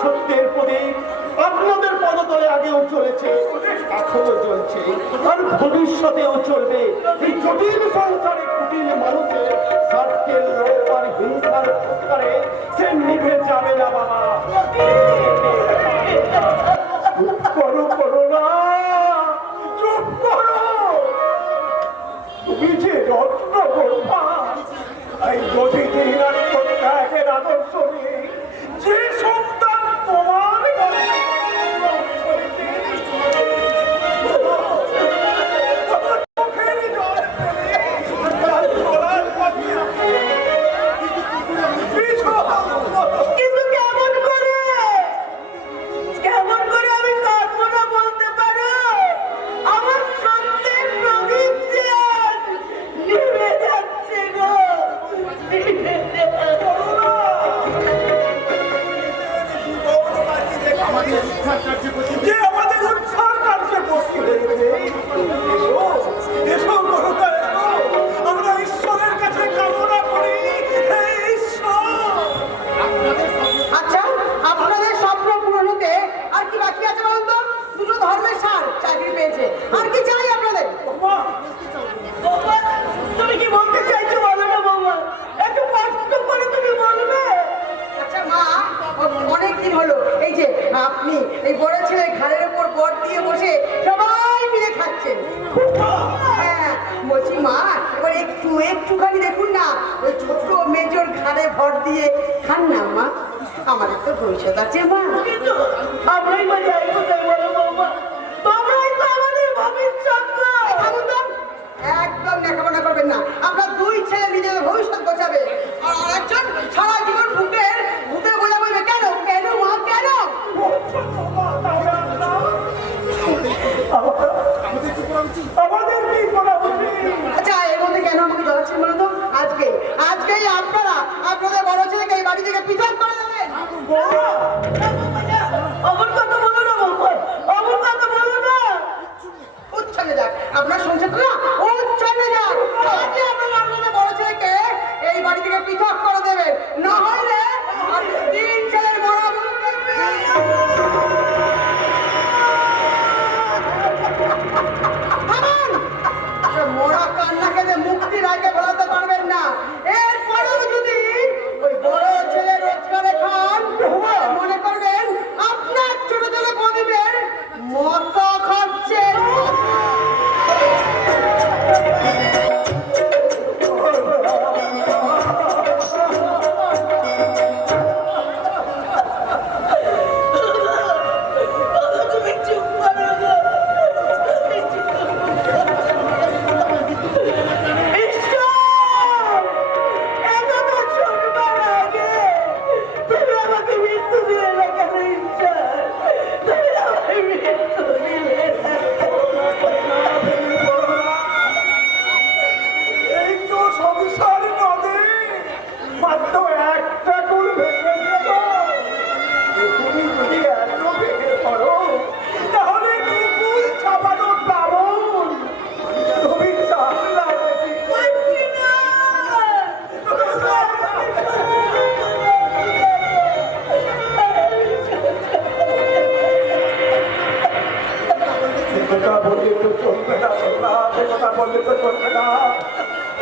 সত্যের প্রদীপ আপনাদের পদতলে আগেও চলেছে, এখনো চলছে, আর ভবিষ্যতেও চলবে। এই জটিল সংসারে কুটিল মানুষের স্বার্থের লোভ আর হিংসার করে সে নিভে যাবে না বাবা। করো করো না, চুপ করো। তুমি যে রত্ন গর্ভা, এই গতিহীন আত্মত্যাগের আদর্শ নিয়ে যে সন্তান তোমার আমাদের তো ভবিষ্যৎ আছে মা। আমরাই বা যাই কোথায় বলো বৌমা, তোমরাই তো আমাদের ভবিষ্যৎ। একদম লেখাপড়া করবেন না, আপনার দুই ছেলে নিজেদের ভবিষ্যৎ গোছাবে, আর একজন সারা জীবন ভুতে বলে বলবে কেন কেন মা কেন। আচ্ছা এর মধ্যে কেন আমাকে জ্বলাচ্ছেন বলো তো? আজকেই আপনাদের বড় ছেলেকে এই বাড়ি থেকে পৃথক করে দেবেন। অমন কথা বলো না বৌমা, অমন কথা বলো না। উচ্ছন্নে যাক আপনার সংসারটা না, উচ্ছন্নে যাক। আজকে আপনাদের বড় ছেলেকে এই বাড়ি থেকে পৃথক করে দেবেন, না হলে তিন ছেলের বড় মরা কান্না খেলে মুক্তির আগে বলাতে পারবেন না। এরপরেও যদি ওই বড় ছেলে রোজগারে খান, মনে করবেন আপনার ছোট ছোট প্রদীপের মত খাচ্ছে।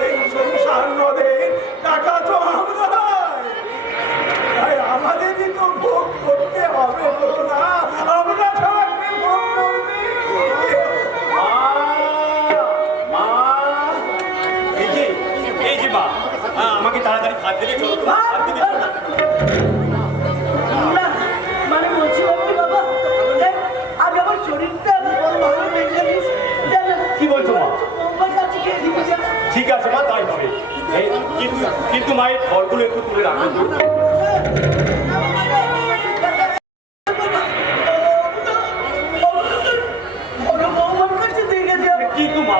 এই সংসার নদে টাকা তো আমাদেরই তো ভোগ করতে হবে না, আমরা ছাড়া কে ভোগ করবে? এই যে মা, আমাকে তাড়াতাড়ি খাদ্য দেবে, চলো খাদ্য দেবে। মানে বলছি বাবা, আজ আমার শরীরটা ভালো নেই। কি বলছো মা? ঠিক আছে মা, তাই হবে, কিন্তু মায়ের ফলগুলো একটু তুলে রাখবেন। কিন্তু মা,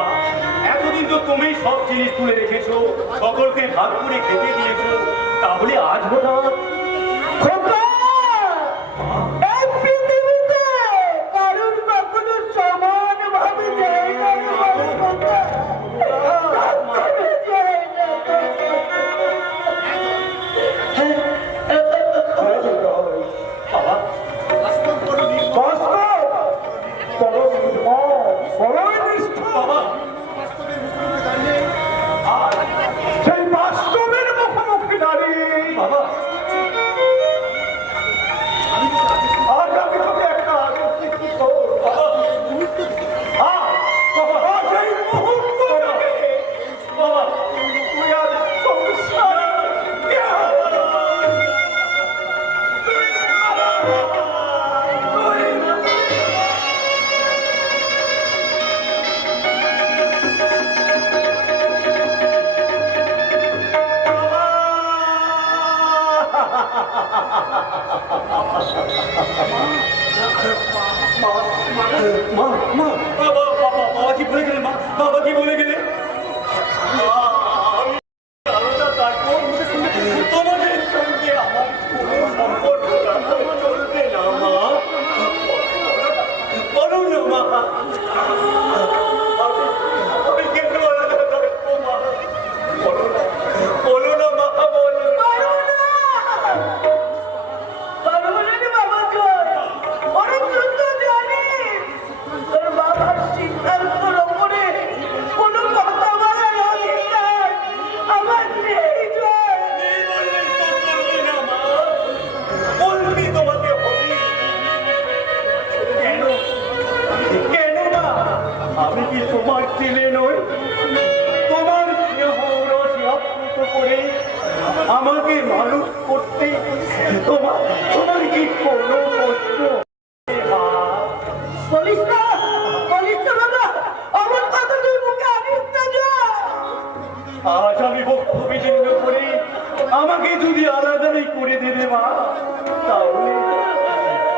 এতদিন তো তুমি সব জিনিস তুলে রেখেছো, সকলকে ভাগ করে খেতে দিয়েছো, তাহলে আজ হঠাৎ বড়ই নিষ্ঠ বাবা আর সেই বাস্তবের মুখোমুখি দাঁড়িয়ে বাবা আজ আমি তোকে একটা আদেশ দিচ্ছি শোন। আজ এই মুহূর্ত থেকে বাবা তুই আর সংসারে মা মা বাবা বাবা বাবা কি বলে গেলেন মা বাবা কি বলে গেলেন আমি আলাদা তারপর তোমাদের সঙ্গে আমার কোনো সম্পর্কটা চলবে না মা বলো না মা আমি কেন আলাদা থাকবো মা বলো না মা বলো এই বললেন তো চলবে না মা বলবি তোমাকে হবে কেন কেন মা আমি কি তোমার ছেলে নই তোমার স্নেহ রসে আপ্লুত করে আমাকে মানুষ করতে তোমার তোমার কি কোনো কষ্ট মা আজ আমি বক্তব্য বিচ্ছিন্ন করে আমাকে যদি আলাদাই করে দেবে মা তাহলে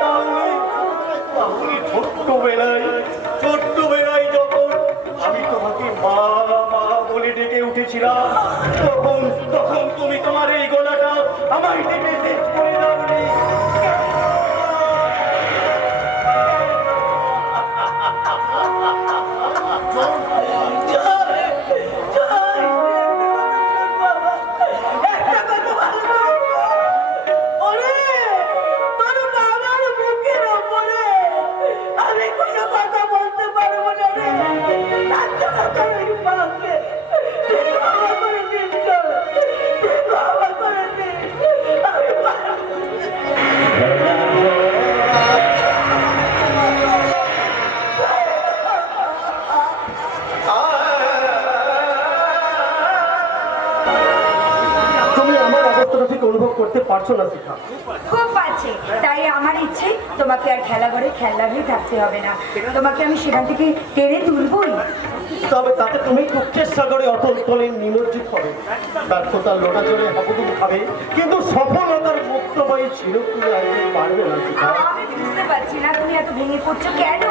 তাহলে তাহলে ছোট্টবেলায় যখন আমি তোমাকে মা মা বলে ডেকে উঠেছিলাম তখন তখন তুমি তোমার এই গলাটা আমার টিপে শেষ করে দাওনি তুমি আমার অবস্থাটা ঠিক অনুভব করতে পারছো না শিখা খুব পাচ্ছে তাই আমার ইচ্ছে তোমাকে আর খেলা ঘরে খেলনা হয়ে থাকতে হবে না তোমাকে আমি সেখান থেকে টেনে তুলবই তবে তাতে তুমি দুঃখের সাগরে অটল তলে নিমজ্জিত হবে ব্যর্থতার লোটা জলে হাবুডুবু খাবে কিন্তু সফলতার মুক্তবায়ী চিরকুলে আনতে পারবে না শিখা আমি বুঝতে পারছি না তুমি এত ভেঙে পড়ছো কেন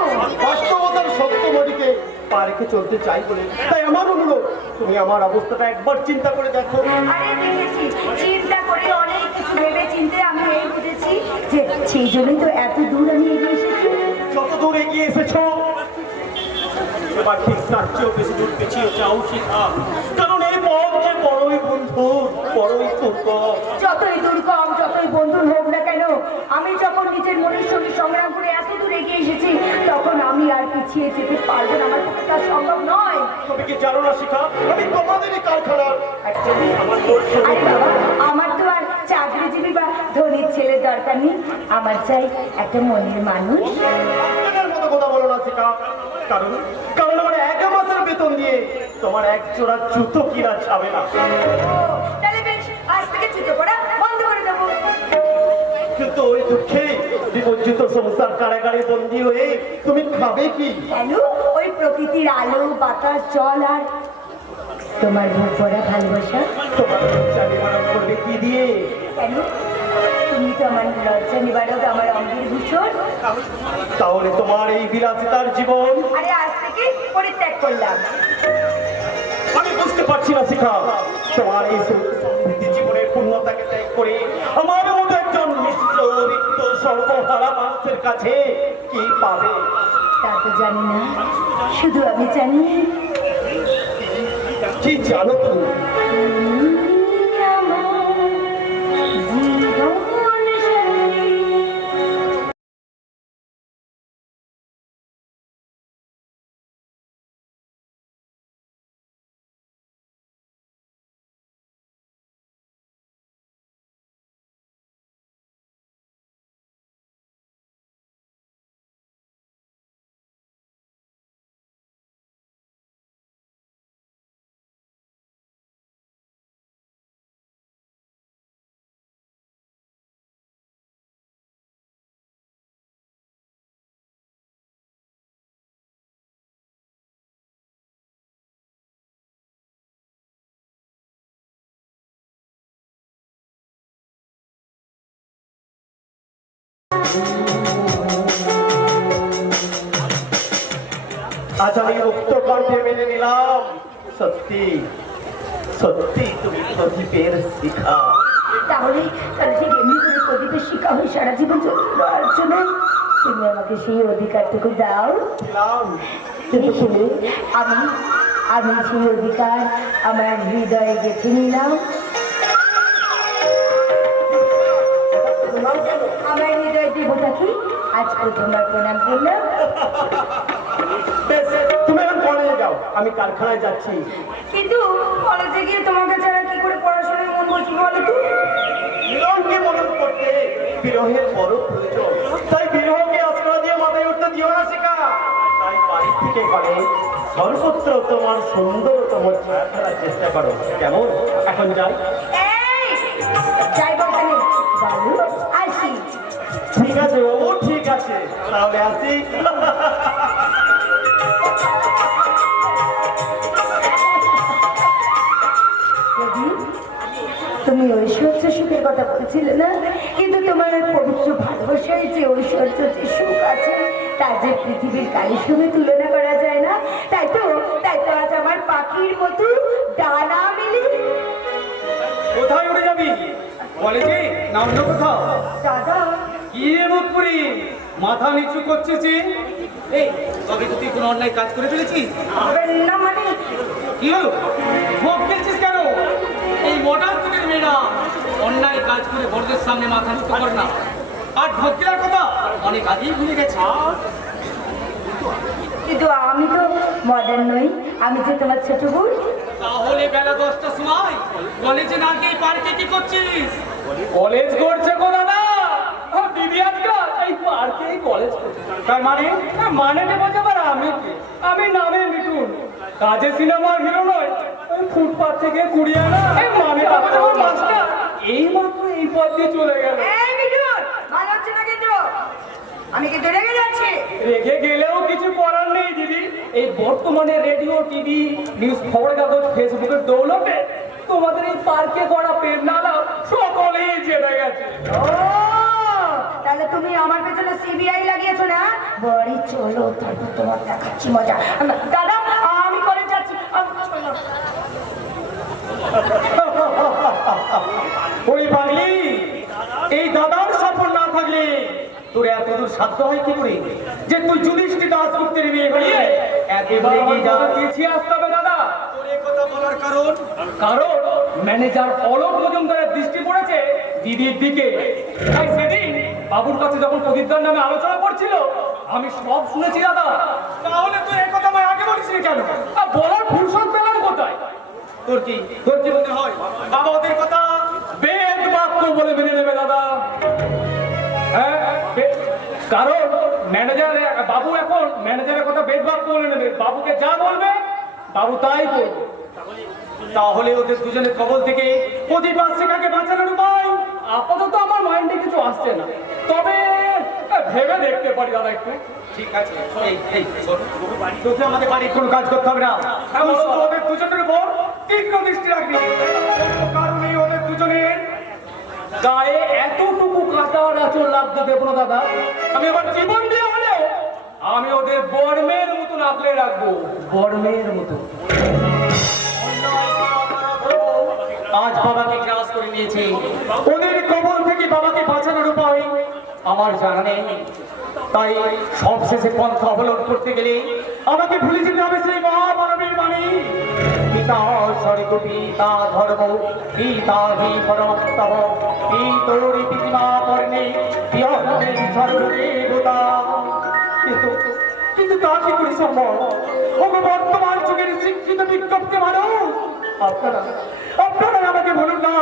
বাস্তবতার সত্যমণিকে পা রেখে চলতে চাই বলে তাই আমার অনুরোধ তুমি আমার অবস্থাটা একবার চিন্তা করে দেখো আরে দেখেছি চিন্তা করে অনেক কিছু ভেবে চিন্তে আমি এই বুঝেছি যে সেই জন্যই তো এত দূর আমি এগিয়ে এসেছি যত দূর এগিয়ে এসেছো এবার ঠিক তার চেয়েও বেশি দূর পিছিয়ে যাও শিখা কারণ এই পথ যে বড়ই বন্ধু বড়ই দুর্গম যতই দুর্গম যতই বন্ধুর হোক না কেন আমি যখন নিজের মনের সঙ্গে সংগ্রাম করে এত দূর এগিয়ে এসেছি তখন আমি আর পিছিয়ে যেতে পারবো না আমার পক্ষে তা সম্ভব নয় তুমি কি জানো না শিখা আমি তোমাদেরই কারখানার আরে বাবা আমার তো আর চাকরিজীবী বা ধনীর ছেলের দরকার নেই আমার চাই একটা মনের মানুষ আপনাদের মতো কথা বলো না শিখা কারণ কারণ আমার এক মাসের বেতন দিয়ে তোমার এক জোড়া জুতো কিনা যাবে না তাহলে বেশ আজ থেকে জুতো পরা বন্ধ করে দেবো কিন্তু ওই দুঃখে বিপর্যিত সংসার কারাগারে বন্দী হয়ে তুমি খাবে কি কেন ওই প্রকৃতির আলো বাতাস জল আর তোমার বুক ভরা ভালোবাসা তোমার লজ্জা নিবারণ করবে কি দিয়ে কেন তুমি তো আমার লজ্জা নিবারক আমার অঙ্গের ভূষণ তাহলে তোমার এই বিলাসিতার জীবন আরে আজ থেকে পরিত্যাগ করলাম আমি বুঝতে পারছি না শিখা তোমার এই সমৃদ্ধি জীবনের পূর্ণতাকে ত্যাগ করে আমার মতো একজন মিশ্র রিক্ত সর্বহারা মানুষের কাছে কি পাবে তা তো জানি না শুধু আমি জানি কি জানো তুমি আজ আমি মুক্ত কণ্ঠে মেনে নিলাম, সত্যি সত্যি তুমি প্রদীপের শিখা। তাহলে তাহলে ঠিক এমনি করে প্রদীপের শিক্ষা হয়ে সারা জীবন চলার জন্য তুমি আমাকে সেই অধিকারটুকু দাও। দিলাম। কিন্তু শুনে আমি আমি সেই অধিকার আমার হৃদয়ে গেঁথে নিলাম। আমার হৃদয় দেবতাকে আজ প্রথমবার প্রণাম করলাম। বেশ, তুমি এখন কলেজে যাও, আমি কারখানায় যাচ্ছি। কিন্তু কলেজে গিয়ে তোমাকে ছাড়া কি করে পড়াশোনায় মন বসবে বলো তো? মিলনকে মনন করতে বিরহের বড় প্রয়োজন, তাই বিরহকে আশ্রয় দিয়ে মাথায় উঠতে দিও না শিখা। তাই বাড়ি থেকে করে সর্বত্র তোমার সুন্দরতম ছায়া ফেলার চেষ্টা করো, কেমন? এখন যাই। এই যাই বলতে নেই বাবু, আসি। ঠিক আছে বাবু, ঠিক আছে, তাহলে আসি। তুমি ঐশ্বর্য সুখের কথা বলছিলে না, কিন্তু তোমার পবিত্র ভালোবাসায় যে ঐশ্বর্য যে সুখ আছে তা যে পৃথিবীর কালির সঙ্গে তুলনা করা যায় না। তাই তো আজ আমার পাখির মতো ডানা মেলে। কোথায় উড়ে যাবি? কলেজে না অন্য কোথাও? দাদা কি রে মুখপুরি, মাথা নিচু করছিস? এই তবে তো তুই কোনো অন্যায় কাজ করে ফেলেছিস? না মানে কি হলো? ভোগ খেলছিস কেন? এই মডার্ন যুগের মেয়েরা অন্যায় কাজ করে বড়দের সামনে মাথা নিচু করে না। আর ভোগ খেলার কথা অনেক আগেই ভুলে গেছে। কিন্তু আমি তো মডার্ন নই, আমি যে তোমার ছোট বোন। তাহলে বেলা 10টার সময় কলেজে না গিয়ে পার্কে কি করছিস? কলেজ করছে গো দাদা, দিদি আজকাল এই পার্কেই কলেজ করছে। তার মানেটা বোঝাবার আমি নামে মিঠুন, কাজে সিনেমার হিরো নয়, ওই ফুটপাথ থেকে কুড়িয়ে আনা মানেটা বোঝাবার মাস্টার এই মাত্র এই পথ দিয়ে চলে গেল। এই মিঠুন, ভালো হচ্ছে না কিন্তু, আমি কিন্তু রেগে যাচ্ছি। রেখে গেলেও কিছু করার নেই দিদি, এই বর্তমানে রেডিও, টিভি, নিউজ, খবরের কাগজ, ফেসবুকের দৌলতে তোমাদের এই পার্কে করা প্রেরণালা সকলেই জেনে গেছে। ও তাহলে তুমি আমার পেছনে সিবিআই লাগিয়েছো না? বড়ি চলো, তারপর তোমার দেখাচ্ছি মজা। দাদা আমি কলেজ যাচ্ছি। ওই পাগলি, এই দাদার সফল না থাকলে তোর এত দূর সাধ্য হয় কি করে যে তুই যুধিষ্ঠির দাসগুপ্তের বিয়ে করিয়ে একেবারে পিছিয়ে আসতে হবে? দাদা তোর এই কথা বলার কারণ ম্যানেজার অলোক মজুমদারের দৃষ্টি পড়েছে দিদির দিকে। তাই সেদিন বাবুর কাছে যখন প্রদীপদার নামে আলোচনা করছিল আমি সব শুনেছি দাদা। তাহলে তুই এই কথা আমায় আগে বলিস কেন? আর বলার ফুরসত পেলাম কোথায়? তোর কি মনে হয় বাবা ওদের কথা বেদ বাক্য বলে মেনে নেবে দাদা? হ্যাঁ, কারণ বাবু এখন ম্যানেজারের কথা বেদ বাক্য বলে নেবে। বাবুকে যা বলবে বাবু তাই বলবে। তাহলে ওদের দুজনের কবল থেকে প্রদীপ আর শিখাকে বাঁচানোর উপায় আপাতত আমার মাইন্ডে কিছু আসছে না, তবে ভেবে দেখতে পারি দাদা একটু। ঠিক আছে, তোকে আমাদের বাড়ির কোনো কাজ করতে হবে না, ওদের দুজনের উপর তীক্ষ্ণ দৃষ্টি রাখবি, কারণ এই ওদের দুজনের গায়ে এতটুকু কাটার আচর লাগতে দেবো না দাদা। আমি আমার জীবন দিয়ে হলেও আমি ওদের বর্মের মতন আগলে রাখবো, বর্মের মতো। আজ বাবাকে গ্রাস করে নিয়েছে, ওদের কবল থেকে বাবাকে বাঁচানোর উপায় আমার জানা নেই। তাই সবশেষে পন্থা অবলম্বন করতে গেলে আমাকে ভুলে যেতে হবে সেই মহামানবীর বাণী, পিতা স্বর্গ পিতা ধর্ম পিতা হি পরমস্তব পিতরি পিতা পর্ণে পিয়ন্তে সর্বদেবতা। কিন্তু তা কি করে সম্ভব? বর্তমান যুগের শিক্ষিত বিজ্ঞপ্ত মানুষ আপনারা আমাকে বলুন না,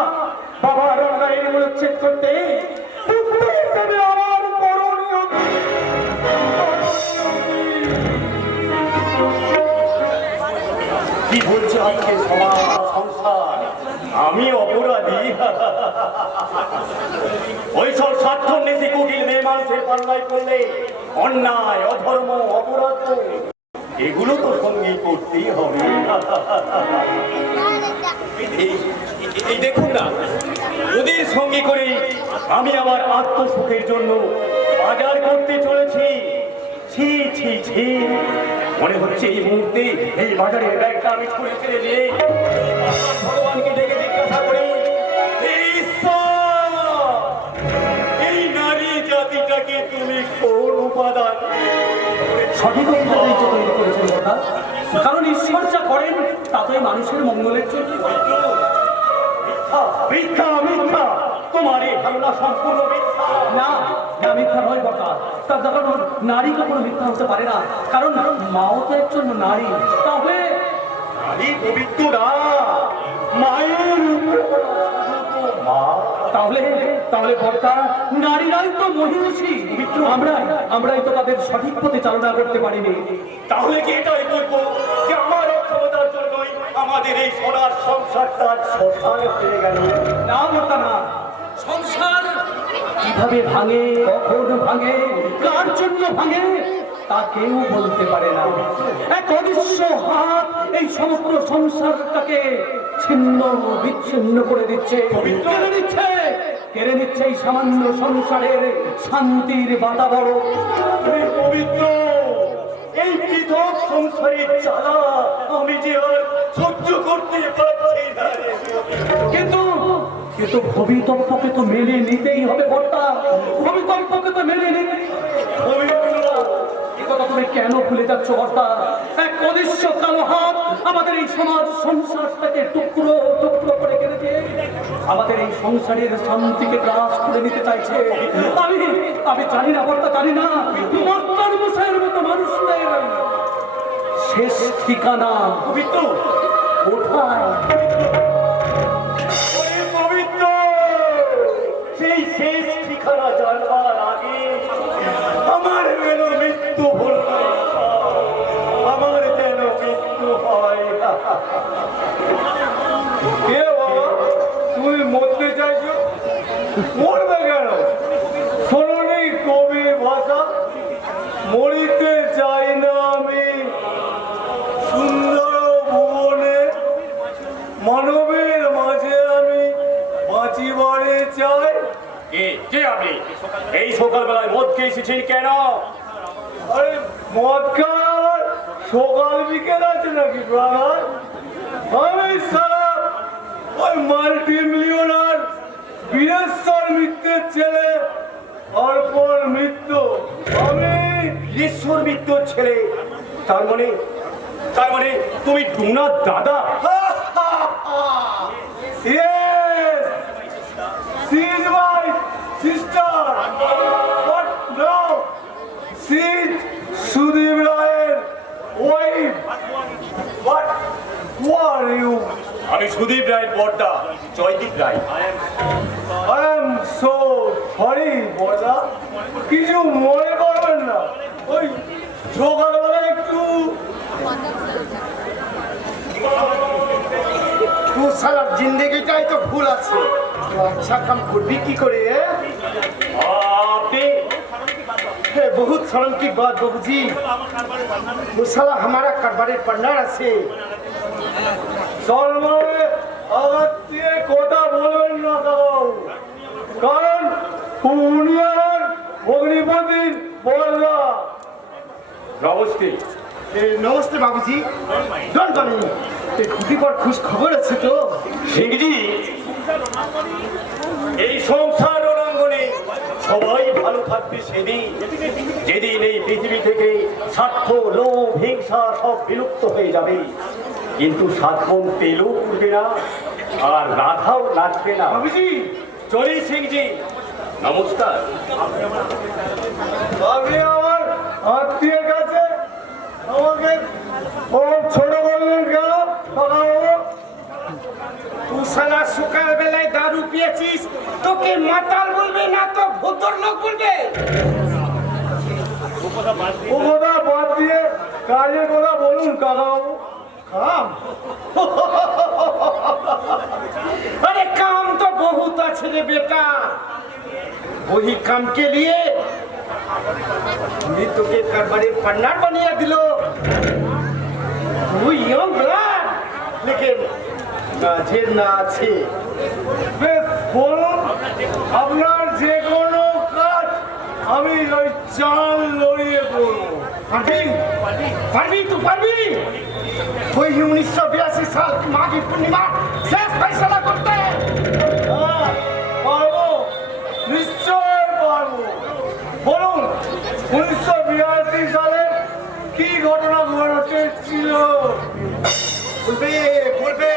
বাবার অন্যায়ের মূলচ্ছেদ করতে পুত্র হিসেবে আমার করণীয় কি বলছে আজকে সমাজ সংসার? আমি অপরাধী? ওইসব স্বার্থন্বেষী কুটিল মেয়ে মানুষের পাল্লায় করলে অন্যায়, অধর্ম, অপরাধ এগুলো তো সঙ্গে করতেই হবে। এই দেখুন না, ওদের সঙ্গে করে আমি আমার আত্মসুখের জন্য বাজার করতে চলেছি। ছি ছি ছি, মনে হচ্ছে এই মুহূর্তে এই বাজারের ব্যাগটা আমি খুলে ফেলে দিয়ে ভগবানকে ডেকে জিজ্ঞাসা করি, "হে ঈশ্বর, এই নারী জাতিটাকে তুমি কোন উপাদান সঠিক উপাদান তৈরি করেছেন কথা, কারণ ঈশ্বর যা করেন তাতেই মানুষের মঙ্গলের জন্য করেন। মিথ্যা মিথ্যা, তোমার এই ধারণা সম্পূর্ণ মিথ্যা। না না, মিথ্যা নয় কথা। তার কারণ নারী কখনো মিথ্যা হতে পারে না, কারণ মাও তো একজন নারী। তাহলে নারী পবিত্র না, মায়ের মা। তাহলে তাহলে বর্তা নারীরাই তো মহিষী, আমরাই তো তাদের সঠিক পথে চালনা করতে পারিনি। তাহলে কি এটাই বলবো যে আমার অক্ষমতার জন্যই আমাদের এই সোনার সংসারটা শ্মশানে ফিরে গেল? না বর্তা না, সংসার কিভাবে ভাঙে, কখন ভাঙে, কার জন্য ভাঙে তা কেউ বলতে পারে না। এক অদৃশ্য হাত এই সমগ্র সংসারটাকে ছিন্ন বিচ্ছিন্ন করে দিচ্ছে, কেড়ে নিচ্ছে এই সামান্য সংসারের শান্তির বাতাবরণ। তুমি পবিত্র, এই পৃথক সংসারের জ্বালা আমি যে আর সহ্য করতে পারছি না রে। কিন্তু কিন্তু ভবিতব্যকে তো মেনে নিতেই হবে বর্তা, ভবিতব্যকে তো মেনে নিতে। পবিত্র, এ কথা তুমি কেন ভুলে যাচ্ছ বর্তা? এক অদৃশ্য কালো হাত আমাদের এই সমাজ সংসারটাকে টুকরো টুকরো করে কেটে দিয়ে আমাদের এই সংসারের শান্তিকে গ্রাস করে নিতে চাইছে। আমি জানি না বর্তা, জানি না মস্তার মশাইয়ের মতো মানুষদের শেষ ঠিকানা পবিত্র, কোথায়? ওরে পবিত্র, সেই শেষ ঠিকানা জানবার আগে আমার যেন মৃত্যু হল না, আমার যেন মৃত্যু হয়। কে বাবা, তুমি মরতে চাইছো? মরবে কেন? শোনি কবির ভাষা, মরিতে চাই না আমি সুন্দর ভুবনে, মানবের মাঝে আমি বাঁচিবারে চাই। কে আপনি এই সকালবেলায় মদ খেয়ে এসেছেন কেন? আরে মদ খাওয়ার সকাল বিকেল আছে নাকি ব্রাদার? আমি সারা ওই মাল্টি মিলিয়নার বীরেশ্বর মিত্রের ছেলে অর্পণ মিত্র। আমি বীরেশ্বর মিত্রর ছেলে? তার মানে তুমি টুনার দাদা? Yes, she is my sister. But no, she is Sudhir Ray's wife. What? Who are you? আমি সুদীপ রায়ের বড়দা, জয়দীপ রায়। I am so sorry বড়দা, কিছু মনে করবেন না। ওই সকালবেলা একটু तू साला जिंदगीটাই তো ভুল আছে। তো अच्छा काम করবি কি করে? আপনি है बहुत शर्म की बात बाबूजी। वो साला हमारा कारोबारी पार्टनर আছে। সরমারে আগাতে কথা বলবেন না দাও, কারণ উনি আমার অগ্নিপতির বড়দা। নমস্তে। नमस्ते बाबूजी। डोंट वरी, খুবই বড় খুশ খবর আছে তো। সিংজি, এই সংসার রণাঙ্গনে সবাই ভালো থাকবে সেদিন, যেদিন এই পৃথিবী থেকে স্বার্থ, লোভ, হিংসা সব বিলুপ্ত হয়ে যাবে। কিন্তু সাতমন তেলও উঠবে না, আর রাধাও নাচবে না। বাবুজি, চলি সিংজি, নমস্কার। আপনি আমার আত্মীয় কাছে আমাকে ছোট বললেন কেন? तू साला সকাল বেলায় দারু পিয়েছিস, তোকে মাতাল বলবে না তো ভদ্রলোক বলবে? ও কথা বাদ দিয়ে কাজের কথা বলুন কাকাবাবু। काम अरे काम तो बहुत अच्छे रे बेटा, वही काम के लिए मैं তোকে কারবারের পার্টনার বানিয়ে দিল। তুই ইয়ং ব্লাড, लेकिन কাজের না আছে। বেশ বলুন, আপনার যে কোনো কাজ আমি ওই চাল লড়িয়ে করবো। পারবি পারবি তুই পারবি ওই 1982 সাল মাঘী পূর্ণিমা শেষ ফয়সালা করতে পারবো, নিশ্চয় পারবো। বলুন 1982 সালে কি ঘটনা ঘটেছিল? বলবে বলবে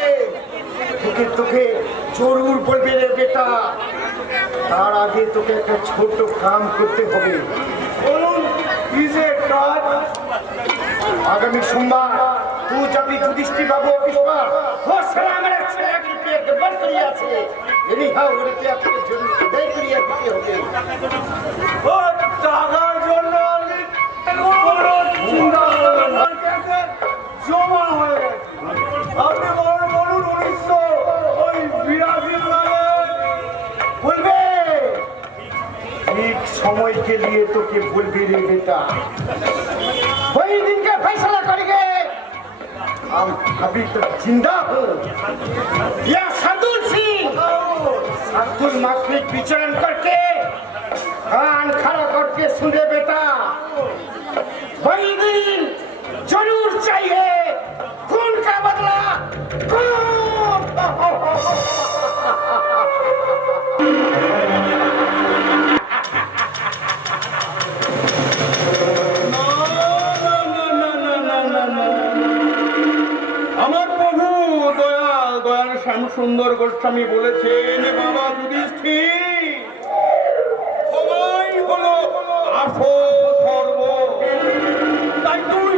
তোকে তোকে জরুর বলবে রে বেটা। তার আগে তোকে একটা ছোট কাম করতে হবে। বলুন কিসের কাজ? আগামী সোমবার তুই যাবি যুধিষ্ঠির বাবু অফিস পার ওর ছেলে আমার এক ছেলে পেয়ে গেবার করিয়ে আছে। এনিহাও ওর পেয়ে আপনাকে জরুর আদায় করিয়ে দিতে হবে। ও টাকার জন্য আমি কোনো চিন্তা করবেন না। জমা হয়ে গেছে। আপনি বলুন 1982 সালে বলবে ঠিক সময়কে নিয়ে তোকে বলবি রে বেটা। ওই দিনকে ফैसला करेंगे हम अभी तक जिंदा हो या शार्दुल सिंह शार्दुल माफिक विचरण करके कान खड़ा करके सुने बेटा। वही दिन जरूर चाहिए खून का बदला खून। আমার প্রভু দয়াল শ্যাম সুন্দর গোস্বামী বলেছেন, বাবা যুধিষ্ঠির সময় হলো আসো ধর্ম। তাই তুই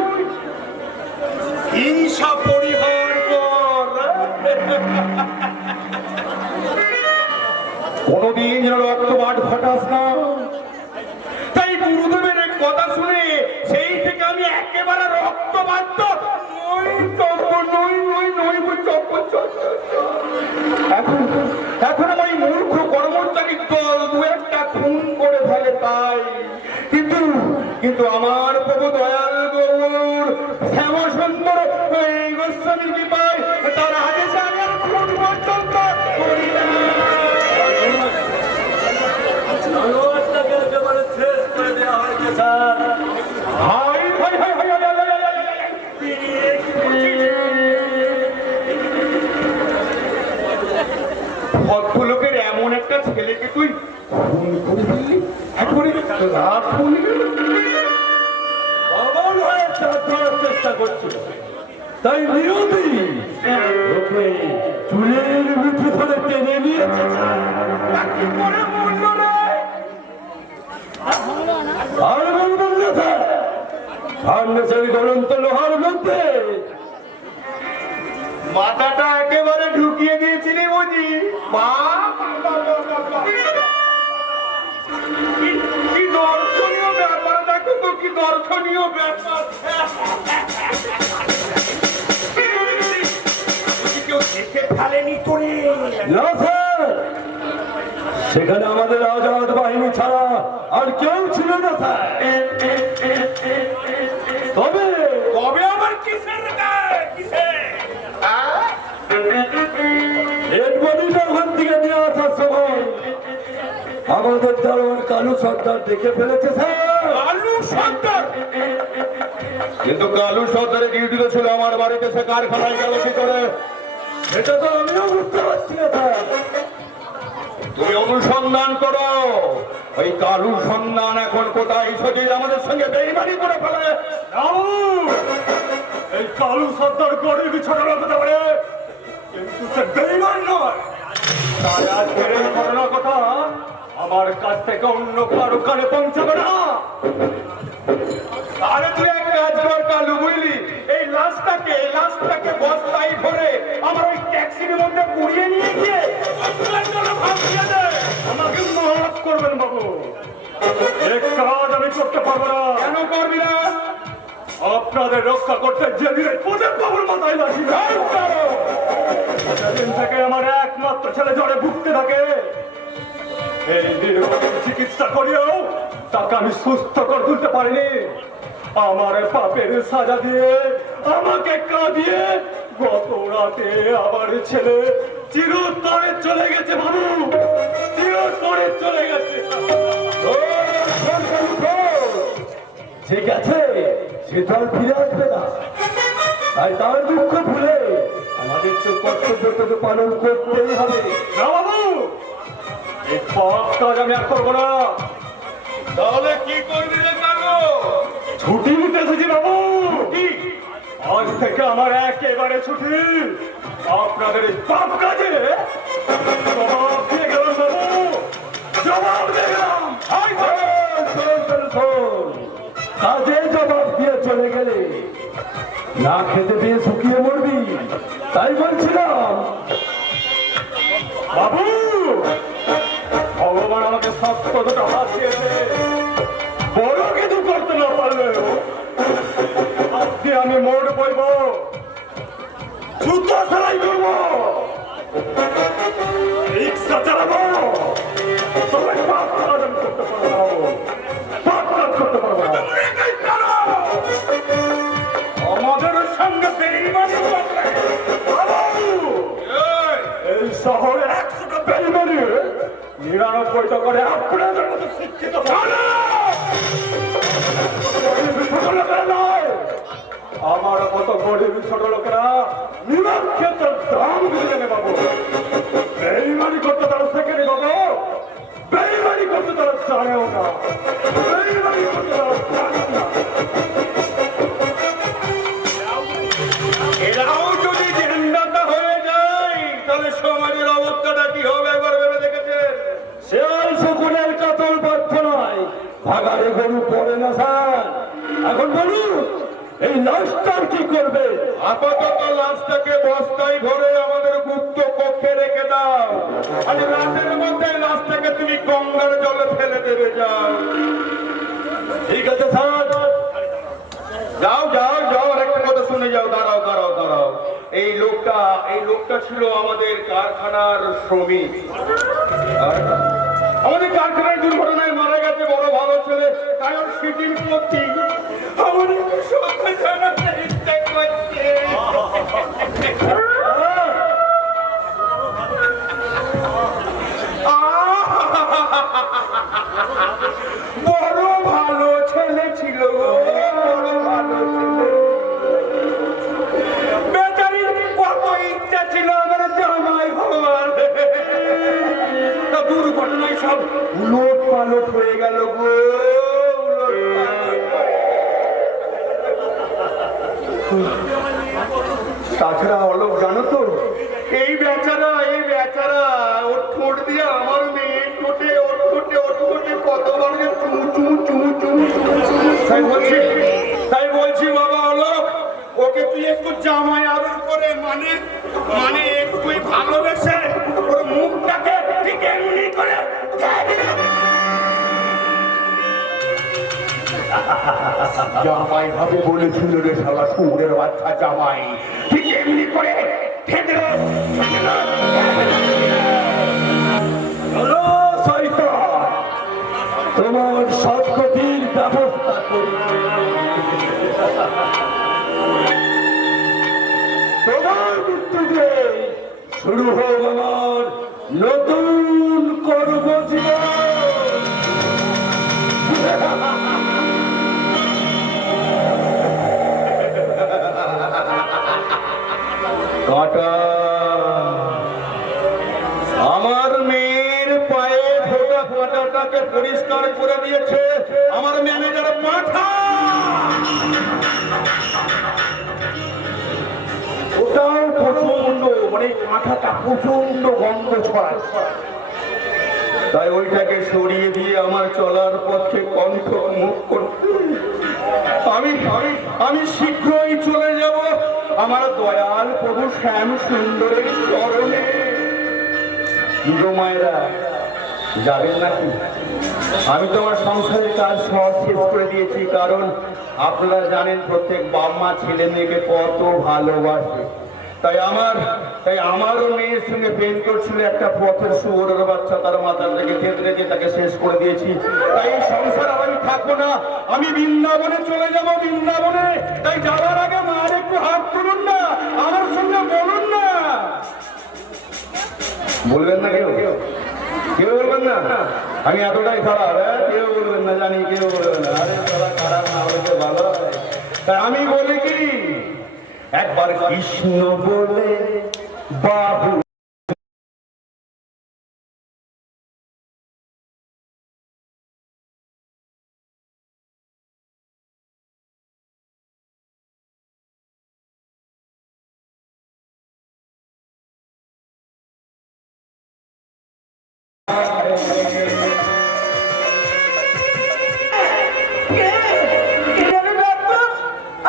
হিংসা পরিহার কর। কোনদিন যেন রক্তপাত ঘটাস না। তাই গুরুদেবের এই কথা শুনে সেই থেকে আমি একেবারে রক্তপাত এখন আমার মূর্খ কর্মচারী দল দু একটা খুন করে ফেলে তাই। কিন্তু আমার প্রভু দয়াল গৌর শ্যাম সুন্দর গোস্বামীর কৃপায় তার আদেশে আমি আর খুন পর্যন্ত করি না। শেষ করে দেওয়া হয়েছে sir. High high high high high high high high. ভদ্রলোকের এমন একটা ছেলেকে তুই খুন করে দিলি, একবারে রাত হয়ে গেল। বাবার হয়ে চাপ ধরার চেষ্টা করছিল, তাই নিয়তি ওকে চুলের মুঠি ধরে টেনে নিয়েছে। কি করে মূল্য নেই আর বলবেন না স্যার, ফার্মেসের গলন্ত লোহার মধ্যে মাথাটা একেবারে ঢুকিয়ে দিয়েছিলি বুঝি। কি দর্শনীয় ব্যাপার, দেখো তো কি দর্শনীয় ব্যাপার। কেউ দেখে ফেলেনি তোরে? না স্যার, সেখানে আমাদের আজাদ বাহিনী ছাড়া আর কেউ ছিল না স্যার। তবে তবে আবার কিসের ওখান থেকে নিয়ে আসার সময় আমাদের দারোয়ান কালু সর্দার দেখে ফেলেছে স্যার। কালু সর্দার? কিন্তু কালু সর্দারের ডিউটিতে ছিল আমার বাড়িতে, সে কারখানায় গেল কি করে সেটা তো আমিও বুঝতে পারছি না স্যার। তুমি অনুসন্ধান করো ওই কালু সন্ধান এখন কোথায়। সজিল আমাদের সঙ্গে বেইমানি করে ফেলে। এই কালু সর্দার গরিব বিছানা হতে পারে, কিন্তু সে বেইমান নয়। তাই আজকের এই ঘটনার কথা আমার কাছ থেকে অন্য কারো কানে পৌঁছাবে না। আরে তুই এক কাজ কর কালু, বুঝলি, এই লাশটাকে বস্তায় ভরে আমার ওই ট্যাক্সির মধ্যে পুড়িয়ে নিয়ে গিয়ে ভাসিয়ে দে। আমাকে মাফ করবেন বাবু, এক কাজ আমি করতে পারবো না। কেন করবি না? আপনাদের রক্ষা করতে যেদিনের পদের বাবুর মাথায় লাগি সেদিন থেকে আমার একমাত্র ছেলে জ্বরে ভুগতে থাকে। এই দীর্ঘদিন চিকিৎসা করিয়েও তাকে আমি সুস্থ করে তুলতে পারিনি। আমার পাপের সাজা দিয়ে আমাকে কাঁদিয়ে গত রাতে আমার ছেলে চিরতরে চলে গেছে বাবু, চিরতরে চলে গেছে। ঠিক আছে, সে তো আর ফিরে আসবে না। তাই তার দুঃখ ভুলে আমাদের তো কর্তব্যটাকে পালন করতেই হবে। না বাবু, এই পাপ কাজ আমি আর করবো না। তাহলে কি করবি রে কালো? ছুটি নিতে এসেছি বাবু। আজ থেকে আমার একেবারে ছুটি। আপনাদের এই পাপ কাজে জবাব দিয়ে গেলাম বাবু, জবাব দিয়ে গেলাম। কাজে জবাব দিয়ে চলে গেলে না খেতে দিয়ে শুকিয়ে মরবি। তাই বলছিলাম বাবু, ভগবান আমাকে স্বাস্থ্যটা হাত দিয়েছে, বড় কিছু করতে না পারলেও আজকে আমি মোড় বইব, জুতো সেলাই করবো, রিক্সা চালাবো, তবে পাপ কাজ আমি করতে পারবো না। পাপ কাজ করতে পারবো না। আমাদের সঙ্গে বেইমানি করলে বাবু, এই শহরে 100টা বেইমানি 99টা করে আপনাদের মতো শিক্ষিত ভালো ছোট লোকেরা নয়। আমার মতো গরিব ছোট লোকেরা নিলাম ক্ষেত্রে দাম দিয়ে নেবে বাবু। বেইমানি করতে তারা শেখেনি বাবু, বেইমানি করতে তারা জানেও না, বেইমানি করতে তারা জানে না। এরাও যদি জেন্ডাটা হয়ে যায় তাহলে সমাজের অবস্থাটা কি হবে একবার ভেবে দেখেছেন? শেয়াল শকুনের কাতল বাধ্য নয়, ভাগাড়ে গরু পড়ে না স্যার। এখন বলুন এই লাশটার কি করবে? আপাতত লাশটাকে বস্তায় ভরে আমাদের গুপ্ত কক্ষে রেখে দাও, আর রাতের মধ্যে লাশটাকে তুমি গঙ্গার জলে ফেলে দেবে। যাও, ঠিক আছে স্যার। যাও যাও যাও, আর একটা কথা শুনে যাও। দাঁড়াও দাঁড়াও দাঁড়াও, এই লোকটা ছিল আমাদের কারখানার শ্রমিক। আর আমাদের কারখানার দুর্ঘটনায় মারা গেছে, বড় ভালো ছেলে। তাই ওর সিটিং করছি, আমাদের সত্যি জানাতে ইচ্ছা করছে। বড় ভালো ছেলে ছিল গো, বড় ভালো ছেলে। বেচারির কত ইচ্ছা ছিল আমার জামাই হওয়ার, তা দুর্ঘটনায় সব উলট পালট হয়ে গেল গো, উলট পালট। তাছাড়া অলোক জানো তো, এই বেচারা ওর ঠোঁট দিয়ে আমার মেয়ে ঠোঁটে ওর ঠোঁটে কতবার যে চুমু চুমু চুমু চুমু চুমু। তাই বলছি বাবা অলোক, ওকে তুই একটু জামাই আদর করে মানে একটু ভালোবেসে ওর মুখটাকে ঠিক এমনি করে জামাই ভাবে বলেছিল রে শালা শুয়োরের বাচ্চা জামাই, ঠিক এমনি করে তোমার সৎগতির ব্যবস্থা করি। তোমার মৃত্যুতে শুরু হোক আমার নতুন কর্মজীবন। কাঁটা আমার মেয়ের পায়ে ফোটা কাঁটাটাকে পরিষ্কার করে দিয়েছে আমার ম্যানেজার পাঠা। ওটাও প্রচন্ড, মানে কাঁটাটা প্রচন্ড গন্ধ ছড়ায়। তাই ওইটাকে সরিয়ে দিয়ে আমার চলার পথে কণ্ঠ মুখ করতে আমি শীঘ্রই চলে যাব আমার দয়াল প্রভু শ্যাম সুন্দরের চরণে। হিরো মায়েরা যাবেন নাকি? আমি তো আমার সংসারের কাজ সব শেষ করে দিয়েছি, কারণ আপনারা জানেন প্রত্যেক বাপ মা ছেলে মেয়েকে কত ভালোবাসে। তাই আমারও মেয়ের সঙ্গে প্রেম করছিল একটা পথের শুয়োরের বাচ্চা, তার মাথার থেকে কেঁদে দিয়ে তাকে শেষ করে দিয়েছি। তাই এই সংসার আমি থাকবো না, আমি বৃন্দাবনে চলে যাব, বৃন্দাবনে। তাই যাওয়ার আগে মার একটু হাত তুলুন না, আমার সঙ্গে বলুন না। বলবেন না কেউ? কেউ বলবেন না? আমি এতটাই খারাপ? কেউ বলবেন না, জানি কেউ বলবেন না। আরে তারা খারাপ না হলে ভালো হয়। আমি বলি কি, একবার কৃষ্ণ বলে বাবু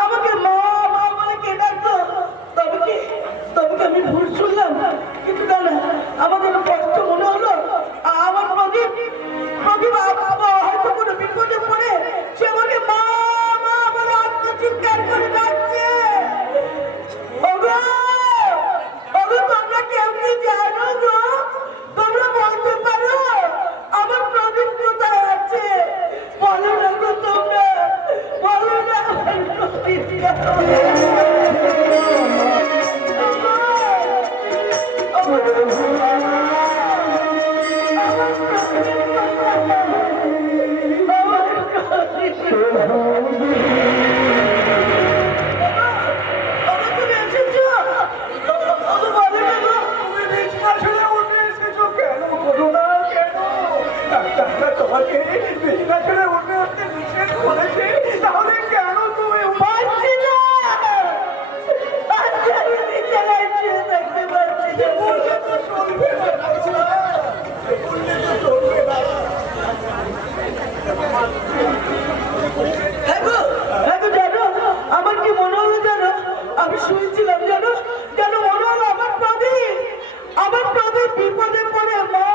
আমাকে মা মা বলে কে ডাকতো? তবে কি আমি ভুল শুনলাম? কিন্তু না না, আমার যেন কষ্ট মনে হলো। আমার প্রদীপ হয়তো কোনো বিপদে পড়ে সে আমাকে মা মা বলে আত্মচিৎকার করে ডাকছে। ওগো তোমরা কেউ কি জানো গো? তোমরা বলতে পারো আমার প্রদীপ কোথায় আছে? বলো না গো, তোমরা বলো না আমার প্রদীপ আমার কি মনে হলো জানো? আমি শুনছিলাম জানো মনে হলো আমার প্রদীপ বিপদে পড়ে মা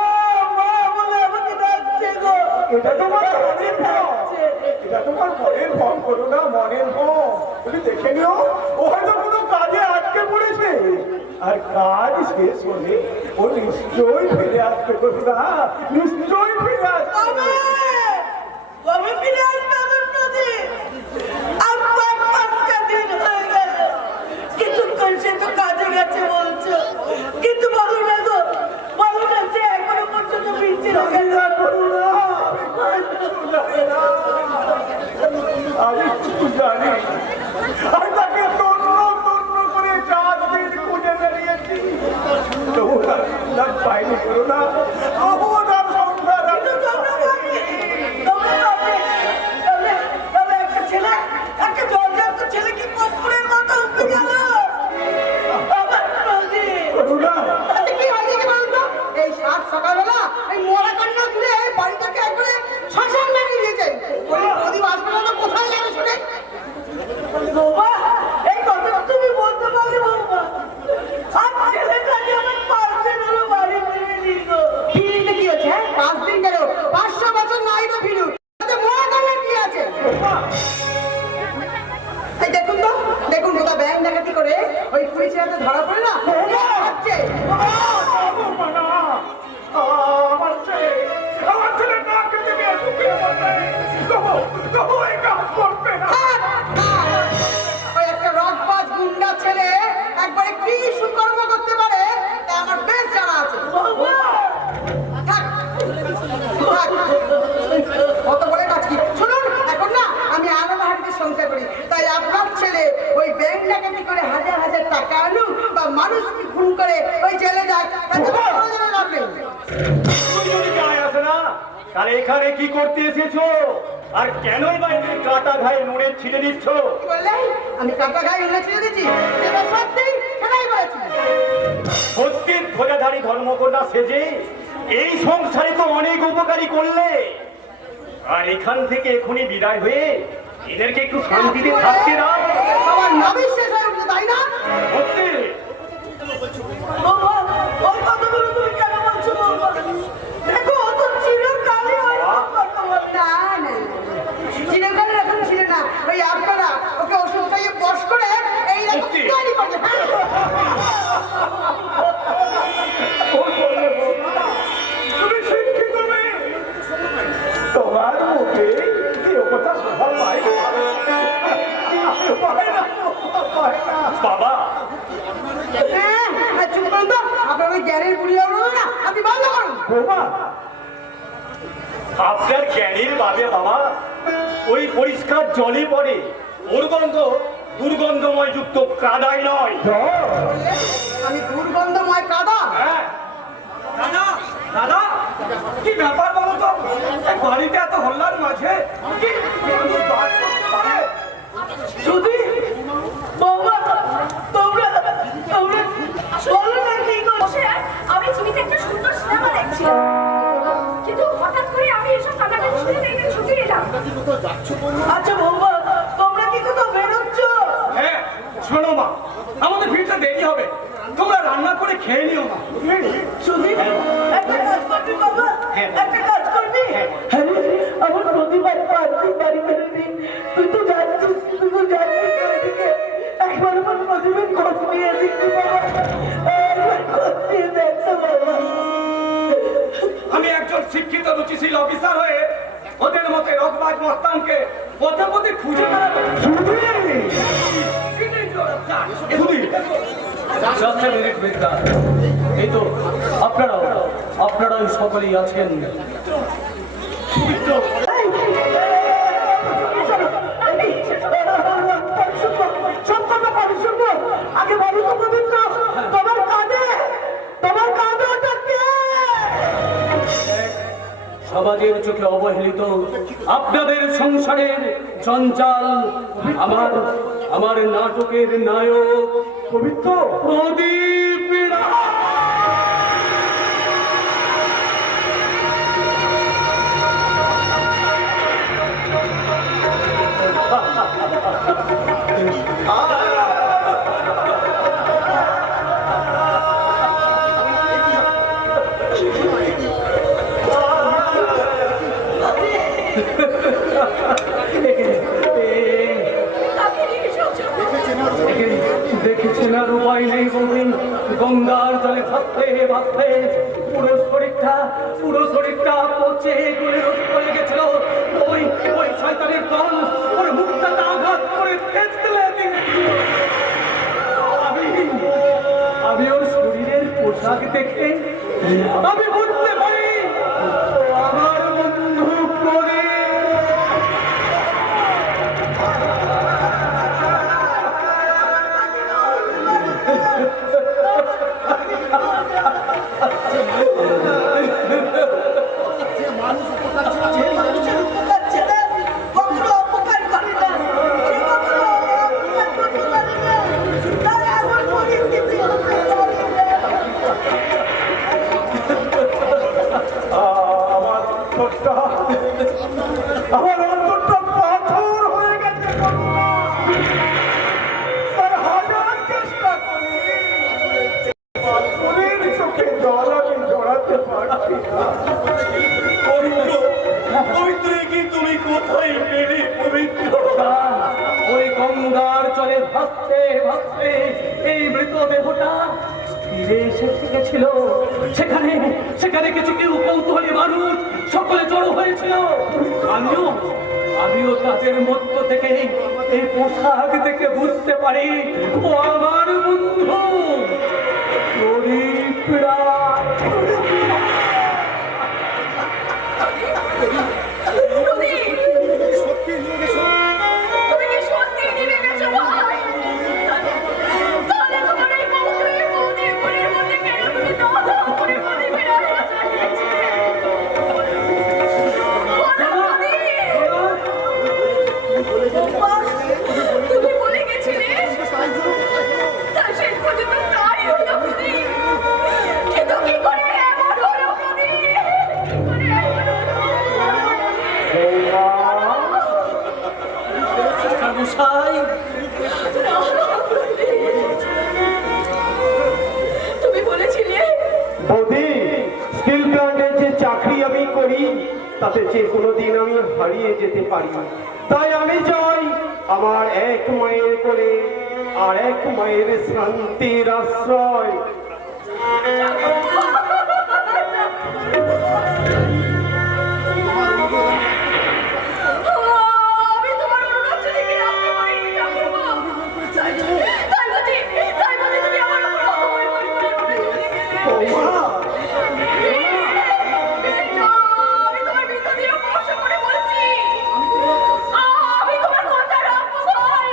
মা বলে আমাকে ডাকছে গো। এটা তোমার মনের ভাব, এটা তোমার মনের ভাব করো না, মনের ভাব। তুমি দেখে নিও, ও হয়তো কোনো কাজে আটকে পড়েছে, আর কাজ শেষ হলে ও নিশ্চয়ই ফিরে আসবে। করো না, নিশ্চয়ই ফিরে আসবে। কবে ফিরে আসবে আমার প্রদীপ? আর 5টা দিন হয়ে গেল, কিছুক্ষণ সে তো কাজে গেছে বলছো, কিন্তু বলো না গো, বলো না সে এখনো পর্যন্ত ফিরছে না কেন? আমি কিছু জানি, আমি তাকে তন্ন করে 4 দিন খুঁজে বেরিয়েছি, তবু তার পাইনি। করো না, তবুও তার সংসার কিন্তু তোমরা বলবে, তবে একটা ছেলে, একটা জলজান্ত ছেলে কি কপুরের মতো উঠে গেল আমার প্রদীপ। করো না। কি হয়েছে কি বলতো? এই সাত সকালবেলা এই মোড়া কান্না তুলে বাড়িটাকে একবারে শ্মশান বানিয়ে দিয়েছেন। ওই প্রদীপ হাসপাতালে কোথায় যাবে শুনে? বৌমা, এই কথাটা তুমি বলতে পারলে বৌমা? আর ছেলেটা যে আমার 5 দিন হলো বাড়ি ফিরে নিল। ফিরিতে কি হচ্ছে? 5 দিন গেল, 500 বছর নাই বা ফিরুক, তাতে মোড়া কান্না কি আছে? এই দেখুন কোথা ব্যাংক ডাকাতি করে ওই পুলিশ হাতে ধরা পড়ে না হচ্ছে। আমার ছেলে না খেতে গিয়ে শুকিয়ে পড়বে, তবু এই কাজ করবে না। ওই একটা রকবাজ গুন্ডা ছেলে একবারে কি সুকর্ম করতে পারে তা আমার বেশ জানা আছে। থাক, অত বলে কাজ কি? শুনুন, এখন না আমি আলাদা হাটে সংসার করি, তাই আপনার ছেলে ওই ব্যাংক ডাকাতি করে হাজার হাজার টাকা আনুক বা মানুষকে খুন করে ওই জেলে যায়, তাতে কোনো জানা লাভ নেই। তুই যদি গায়ে আসে না, তাহলে এখানে কি করতে এসেছো? আর কেনই বাইরে কাটা ঘায়ে নুনের ছিঁড়ে দিচ্ছ? কি বললেন? আমি কাটা গায়ে উল্লেখ ছেড়ে দিচ্ছি? এবার সত্যি সেটাই বলেছি। সত্যির ধ্বজাধারী ধর্মকন্যা সেজে এই সংসারে তো অনেক উপকারী করলে, আর এখান থেকে এখনই বিদায় হয়ে এদেরকে একটু শান্তিতে থাকতে দাও। আমার নামই শেষ হয়ে উঠছে, তাই না? সত্যি ওই কথাগুলো তুমি কেন বলছো বৌমা? দেখো ও তো চিরকালই ওই কথা বলে। না না, চিরকালের এখন ছিল না, ওই আপনারা ওকে ওষুধ খাইয়ে বশ করে এই রকম তৈরি করছে। তুমি শিক্ষিত মেয়ে, তোমার মুখে কেউ কথা শোভা পায় না। বাবা, হ্যাঁ, চুপ করুন তো, আপনার ওই জ্ঞানের বুড়ি হলো না, আপনি বন্ধ করুন। বৌমা, আপনার জ্ঞানীর বাবে বাবা ওই পরিষ্কার জলে পড়ে দুর্গন্ধময় যুক্ত কাদাই নয়। বললে আমি দুর্গন্ধময় কাদা? হ্যাঁ। দাদা দাদা কি ব্যাপার বলো তো, এই বাড়িতে এত হল্লার মাঝে কি মানুষ বাস করতে পারে? যদি বৌমা তোমরা তোমরা বলো না কি করছে? আমি টিভিতে একটা সুন্দর সিনেমা দেখছিলাম, কিন্তু হঠাৎ করে আমি এসব কান্নাকাটি শুনে দেখে ছুটি এলাম। আচ্ছা বৌমা তোমরা কি কোথাও বেরোচ্ছ? হ্যাঁ শোনো মা, আমাদের ফিরতে দেরি হবে, তোমরা রান্না করে খেয়ে নিও মা। সুধী একটা কাজ করবি বাবা, একটা কাজ করবি? আরে আমার প্রতিবার বাড়ি বেরোবি, তুই তো যাচ্ছিস ওইদিকে, একবার আমার প্রতিবার খোঁজ নিয়ে দিচ্ছি বাবা, একবার খোঁজ নিয়ে দেখছো বাবা। আমি একজন শিক্ষিত রুচিশীল অফিসার হয়ে ওদের মতে রকবাজ মস্তানকে পথে পথে খুঁজে বেড়াবো। Just a minute, Mithra. এই তো আপনারা সকলেই আছেন। আগে বলো তো পবিত্র, তোমার কাঁধে ওটা কে? সমাজের চোখে অবহেলিত আপনাদের সংসারের জঞ্জাল আমার নাটকের নায়ক পবিত্র প্রদীপ রায়। দেখেছেন আর উপায় নেই বলবি, গঙ্গার জলে ভাসতে ভাসতে পুরো শরীরটা পচে গলে নষ্ট হয়ে গেছিল। ওই শয়তানের দল ওর মুখটাতে আঘাত করে থেতলে দিয়েছিল। আমি ওর শরীরের পোশাক দেখে আমি বুঝতে পারি ও আমার বন্ধু প্রদীপ। মানুষের উপকার ছেড়ে কখনো অপকার করে না, সে কখনো অপকার করতে পারে না, তার এমন পরিস্থিতি হতে পারে না। আমার অন্তরটা পাথর হয়ে গেছে কন্যা। তার হাজার চেষ্টা করি পাথরের চোখে জল আমি জড়াতে পারছি না। পবিত্র কি তুমি কোথায় পেলে পবিত্র? ওই গঙ্গার জলে ভাসতে ভাসতে এই মৃতদেহটা ফিরে এসে থেকেছিল। সেখানে কিছু কেউ কৌতূহলী মানুষ সকলে জড়ো হয়েছিল। আমিও তাদের মধ্য থেকে এই পোশাক দেখে বুঝতে পারি ও আমার বন্ধু প্রদীপ রায়। তুমি কি সত্যি নেমে গেছো ভাই? তাহলে তোমার এই বউদের মনের মধ্যে কেন তুমি দাও করে প্রদীপের আশা চালিয়েছিলে? তুমি বলে গেছিলে তার শেষ পর্যন্ত তাই হলো প্রদীপ। কিন্তু কি করে এমন হলো প্রদীপ? কি করে এমন তুমি বলেছিলে বৌদি, স্টিল প্ল্যান্টের যে চাকরি আমি করি তাতে যে কোনোদিন আমি হারিয়ে যেতে পারি, তাই আমি চাই আমার এক মায়ের কোলে আর এক মায়ের শান্তির আশ্রয়। আমি তোমার অনুরোধ যদি রাখতে পারিনি ঠাকুরপো। তাই বলছি তুমি আমার উপর অহংকার করে চলে গেলে। আমি তোমার ভিতর দিয়ে স্পর্শ করে বলছি, আমি তোমার কথা রাখবো ভাই।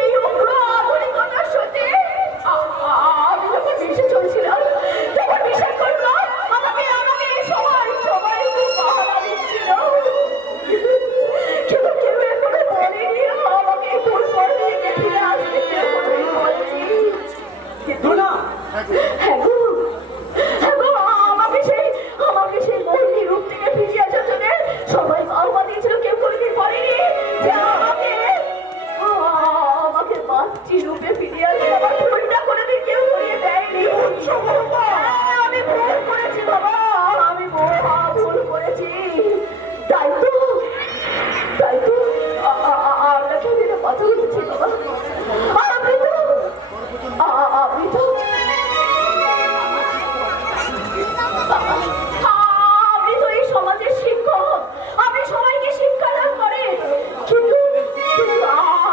এই উগ্র আধুনিকতার সাথে আমি যখন মিশে চলছিলাম তখন বিশ্বাস করো না, আমাকে সবাই খুব পাহারা দিচ্ছিল। কিন্তু কেউ এখনো বলেনি আমাকে ভুল পথে ফিরে আসতে কেউ কোনোদিন বলেনি। কিন্তু না হ্যাঁ গো, আমাকে সেই মোহিনী রূপ থেকে ফিরিয়ে আসার জন্য সবাই বাহবা দিয়েছিল, কেউ কোনোদিন বলেনি যে আমাকে মাতৃ রূপে ফিরিয়ে আসবে। আমার ভুলটা কোনোদিন কেউ করিয়ে দেয়নি। হ্যাঁ, আমি ভুল করেছি বাবা, আমি ভুল করেছি। তাই তো আপনাকে আমি একটা কথা বলেছি বাবা, আপনি তো এই সমাজের শিক্ষক, আপনি সবাইকে শিক্ষা দান করেন। কিন্তু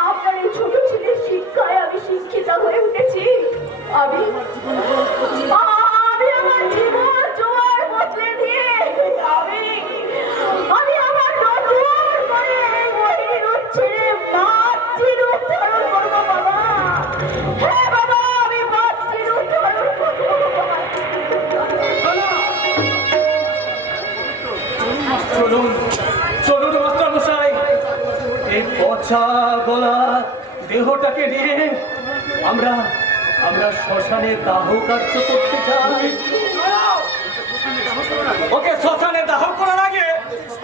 আপনার এই ছোট ছেলের শিক্ষায় আমি শিক্ষিতা হয়ে উঠেছি। আমি আমার জীবন জোয়ার বদলে দিয়ে আমি আমার নতুন করে এই মোহিনী রূপ ছেড়ে মাতৃরূপ ধারণ করবো বাবা। হ্যাঁ বাবা, আমি মাতৃরূপ ধারণ করবো। চলুন চলুন মাস্টার মশাই, এই পচা গলা দেহটাকে নিয়ে আমরা শ্মশানে দাহ কার্য করতে চাই। ওকে শ্মশানে দাহ করার আগে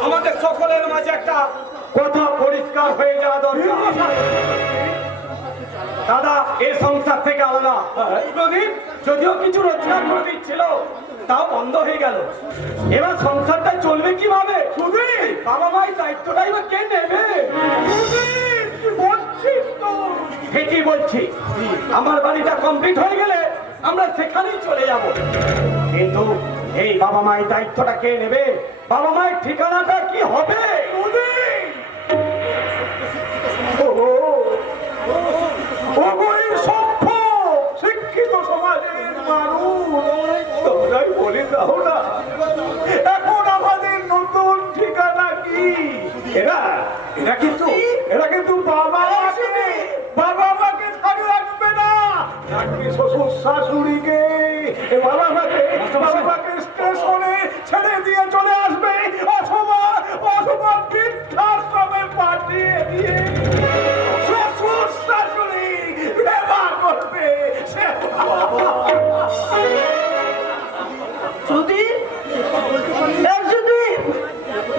আমাদের সকলের মাঝে একটা কথা পরিষ্কার হয়ে যাওয়া দরকার। দাদা এই সংসার থেকে আলাদা দীর্ঘদিন যদিও কিছু রোজগার করে দিচ্ছিল, তাও বন্ধ হয়ে গেল। এবার সংসারটা চলবে কিভাবে? শুধু বাবা মায়ের দায়িত্বটাই বা কে নেবে? ঠিকই বলছি, আমার বাড়িটা কমপ্লিট হয়ে গেলে আমরা সেখানেই চলে যাব। কিন্তু এই বাবা মায়ের দায়িত্বটা কে নেবে? বাবা মায়ের ঠিকানাটা কি হবে? শিক্ষিত সমাজের মানুষ তোমরাই বলে দাও না, এখন আমাদের নতুন ঠিকানা কি? এরা কিন্তু বাবা মাকে ছাড়ে রাখবে না, রাখবে শ্বশুর শাশুড়িকে। বাবা মাকে স্টেশনে ছেড়ে দিয়ে চলে আসবে, অথবা বৃদ্ধাশ্রমে পাঠিয়ে দিয়ে শ্বশুর শাশুড়ি সেবা করবে।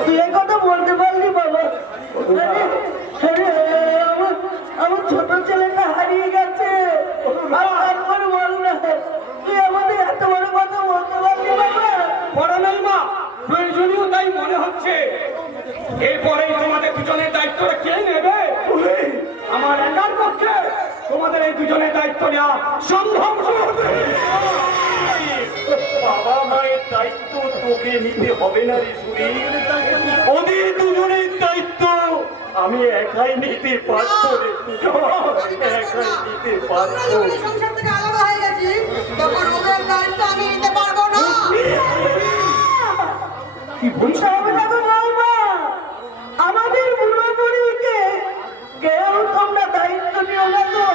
তুই এই কথা বলতে পারলি বাবা? আমার ছোট ছেলেটা হারিয়ে গেছে, আর বল না, তুই আমাদের এত বড় কথা বলতে পারলি বাবা? পড়ানোর মা প্রয়োজনীয় তাই মনে হচ্ছে। এরপরেই তোমাদের দুজনের দায়িত্বটা কে নেবে? আমার একার পক্ষে তোমাদের এই দুজনের দায়িত্ব নেওয়া সম্ভব নয়। বাবা মায়ের দায়িত্ব তোকে নিতে হবে না রে সুরি, ওদের দুজনের দায়িত্ব আমি একাই নিতে পারবো রে, একাই নিতে পারবো। সংসার থেকে আলাদা হয়ে গেছি, তখন ওদের দায়িত্ব আমি নিতে পারবো না। কি বলছো? আমাদের বুড়ো বুড়িকে কেউ তোমরা দায়িত্ব নিও না তো,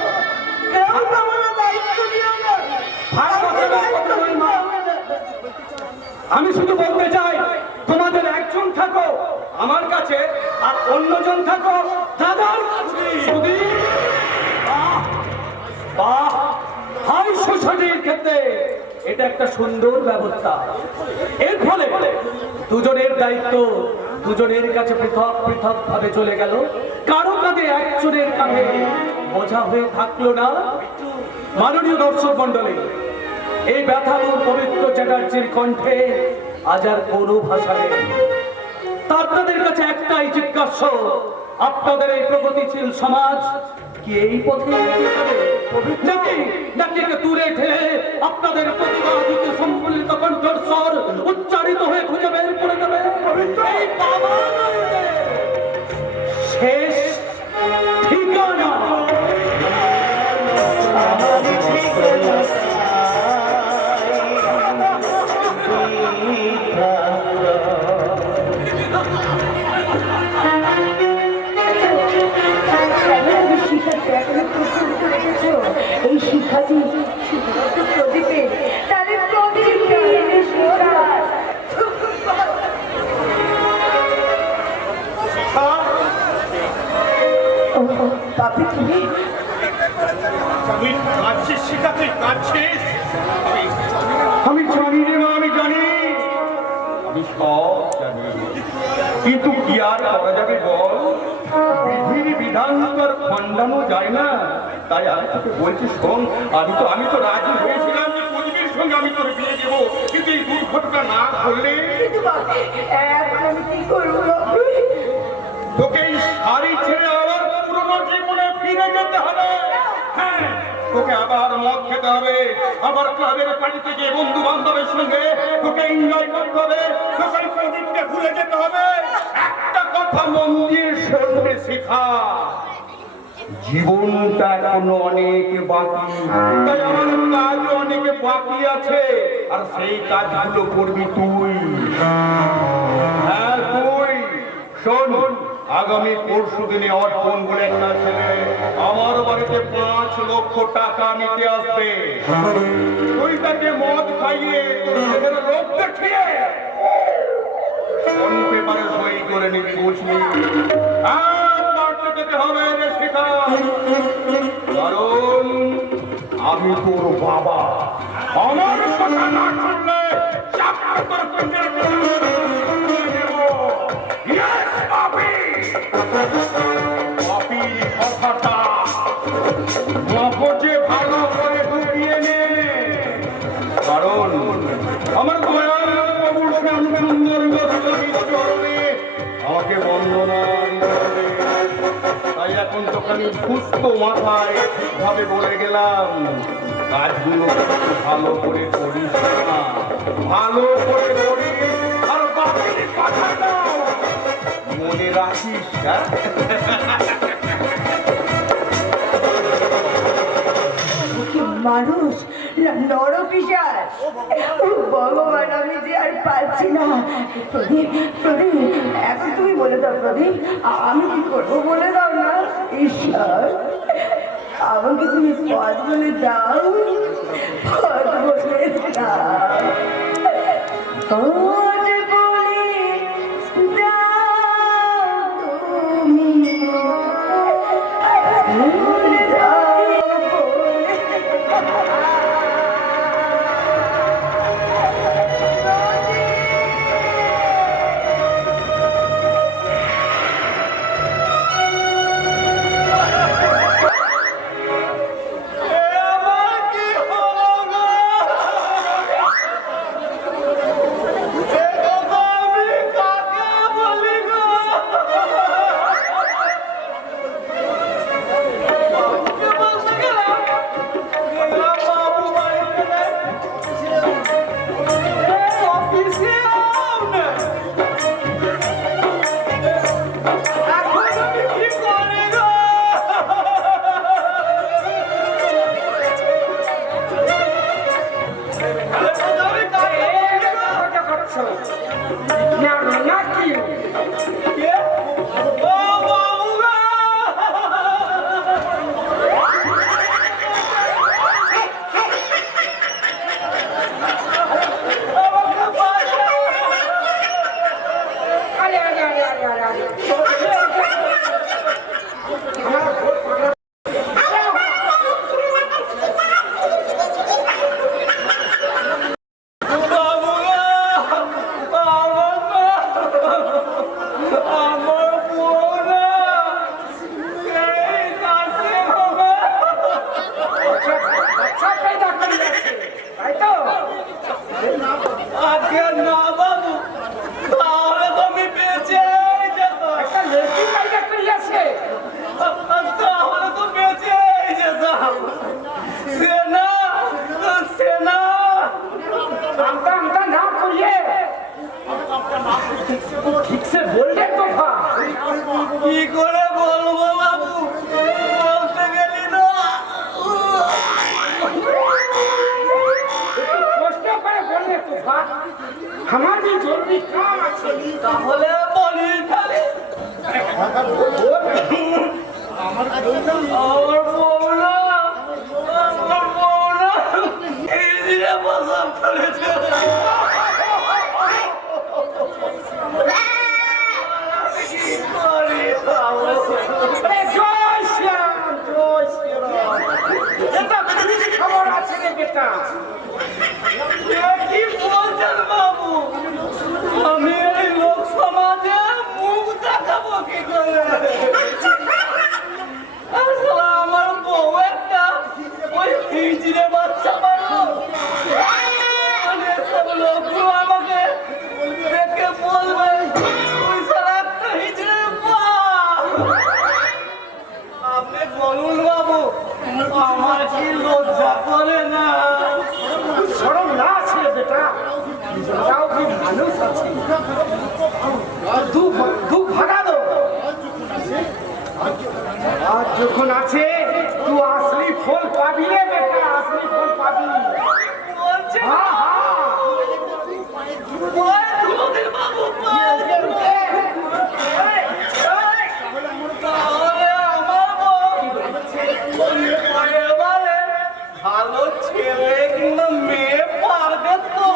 কেউ তোমরা দায়িত্ব নিও না। আমি শুধু বলতে চাই, তোমাদের একজন থাকো আমার কাছে আর অন্যজন থাকো দাদার কাছে। হাই সোসাইটির ক্ষেত্রে এটা একটা সুন্দর ব্যবস্থা। এর ফলে দুজনের দায়িত্ব দুজনের কাছে পৃথক পৃথক ভাবে চলে গেল, কারো কাঁধে একজনের কাঁধে বোঝা হয়ে থাকলো না। মাননীয় দর্শক মন্ডলী, এই ব্যথামূল পবিত্র চ্যাটার্জির কণ্ঠে আজ আর কোনো ভাষা নেই। আপনাদের কাছে একটাই জিজ্ঞাস্য, আপনাদের এই প্রগতিশীল সমাজ কি এই পথে এগিয়ে যাবে? নাকি একে দূরে ঠেলে আপনাদের প্রতিবাদিত সম্মিলিত কণ্ঠস্বর উচ্চারিত হয়ে খুঁজে বের করে দেবে এই বাবা মায়েদের শেষ ঠিকানা? তুমি প্রচলিত রেখেছো এই শিক্ষাটি শুধুমাত্র প্রদীপের, তাহলে প্রদীপের শিক্ষা। ও বাপি তুমি আমি কাঁদছিস শিখা, তুই কাঁদছিস? আমি জানি রে মা, আমি জানি, আমি সব জানি, কিন্তু কি আর করা যাবে বল? বিধির বিধান তো আর খণ্ডানো যায় না। তাই আমি তোকে বলছি শোন, আমি তো রাজি হয়েছিলাম যে প্রদীপের সঙ্গে আমি তোর বিয়ে দেবো, কিন্তু এই দুর্ঘটনা না করলে কিন্তু বাপি এখন আমি কি করবো বাপি? তোকে এই শাড়ি ছেড়ে আবার পুরনো জীবনে ফিরে যেতে হবে। হ্যাঁ, তোকে আবার মদ খেতে হবে, আবার ক্লাবের পার্টি থেকে বন্ধু বান্ধবের সঙ্গে তোকে এনজয় করতে হবে, তোকে এই প্রদীপকে ভুলে যেতে হবে। একটা কথা মন দিয়ে শুনতে শেখা, জীবনটা এখনো অনেক বাকি, তাই আমার কাজ অনেক বাকি আছে, আর সেই কাজগুলো করবি তুই। হ্যাঁ তুই শোন, আগামী পরশু দিনে অর্পণ বলে একটা ছেলে আমার বাড়িতে 5 লক্ষ টাকা নিতে আসবে। তুই তাকে মদ খাইয়ে তোর ছেলের লোক দেখিয়ে কোন পেপারে সই করে নিবি, বুঝলি? পার্টি যেতে হবে রে শিখা, কারণ আমি তোর বাবা। আমার কথা না শুনলে চাপড়ে তোর পিঠের Yes, পাপি! পাপির কথাটা মগজে ভালো করে ঢুকিয়ে নে, কারণ আমার দয়াল প্রভুর শ্যাম সুন্দর গোস্বামীর চরণে আমাকে বন্দনা দিতে হবে। তাই এখন তোকে আমি সুস্থ মাথায় ভাবে বলে গেলাম, কাজগুলো ভালো করে করিস না, ভালো করে করিস, আর বাপির কথাটা মনে রাখিস। মানুষ না নরপিশাচ? ও ভগবান, আমি যে আর পাচ্ছি না। প্রদীপ প্রদীপ, এখন তুমি বলে দাও প্রদীপ, আমি কি করবো বলে দাও না। ঈশ্বর, আমাকে তুমি পথ বলে দাও, পথ বলে দাও, পথ বলে দাও তুমি, বলে দাও, কি করে বলবো বাবু, বলতে গেলি না। কষ্ট করে বললে তো আমার যে জরুরি কাম আছে, তাহলে বলি খালি আমার বউ না, এই দিনে প্রসব করেছে। কি করি বাবু? জয় শ্রীরাম, জয় শ্রীরাম। এটা পুলিশ খবর আছে রে বেটা। কি বলছেন বাবু? আমি এই লোক সমাজে মুখ দেখাবো কি করে? আসলে আমার বউ একটা ওই হিজড়ে বাচ্চা পারো। মানে সব লোকগুলো আমাকে দেখে বলবে তুই সারা একটা হিজড়ে বাপ। আপনি বলুন বাবু, আমার কি লজ্জা করে না? সরম না আছে রে বেটা। তাও কি মানুষ আছে? দু ভাগালো। আর যখন আছে তুই আসলি ফল পাবি রে বেটা, আসলি ফল পাবি। বলছে হ্যাঁ হ্যাঁ। ওই দুলোদের বাবু তাহলে আমার বউ এবারে ভালো ছেলে কিংবা মেয়ে পারবে তো?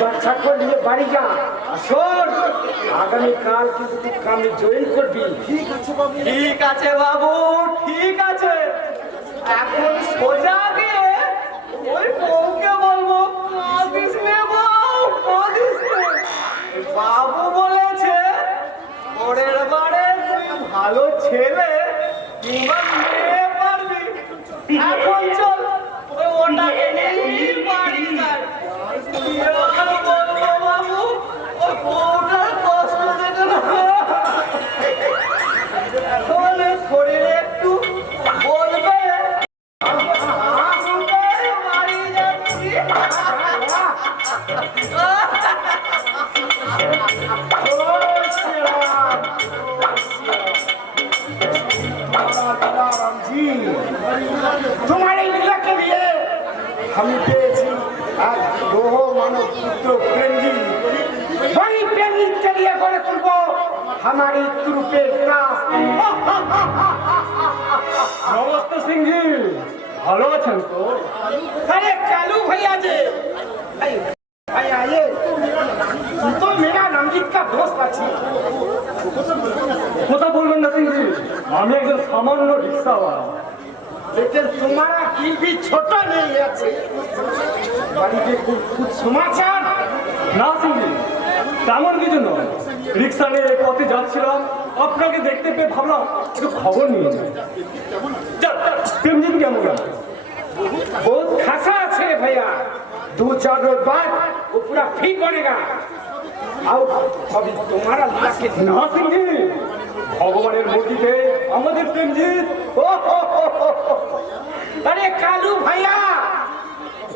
বাচ্চা করলে বাড়ি যা আসল আগামীকাল কিন্তু তুই কামে জয়েন করবি। ঠিক আছে বাবু, ঠিক আছে বাবু, ঠিক আছে। এখন সোজা দিয়ে ওই বউকে বলবো কাঁদিস নে বউ, কাঁদিস নে। বাবু বলেছে পরের বারে তুই ভালো ছেলে কিংবা মেয়ে পারবি। এখন চল ওই ওটাকে নিয়ে বাড়ি যাই। কি আর বলবো বাবু, ওই বউটার কষ্ট দেখে না তাহলে শরীরে একটু বলবে বাড়ি যাচ্ছি। তোমার এই লীলাকে নিয়ে আমি পেয়েছি এক গ্রহ মানব পুত্র প্রেমজি। ওই প্রেমিককে নিয়ে করে তুলবো আমার এই রূপের দাস। নমস্তে সিংজি, ভালো আছেন তো? अरे कालू भैया जी, भैया ये तो मेरा रंजीत का दोस्त আছে। কথা বলবেন না সিংজি, আমি একজন সামান্য রিক্সাওয়ালা। लेकिन तुम्हारा दिल भी छोटा नहीं আছে। বাড়িতে कुछ समाचार? না সিংজি, তেমন কিছু নয়। রিক্সা নিয়ে এই পথে যাচ্ছিলাম, আপনাকে দেখতে পেয়ে ভাবলাম একটু খবর নিয়ে যাই। প্রেমজিৎ কেমন আছে? बहुत खासा আছে भैया। 2-4 रोज बाद वो पूरा ठीक बनेगा। और अभी तुम्हारा लीला के না সিংজি, ভগবানের মূর্তিতে আমাদের প্রেমজিৎ। अरे कालू भैया,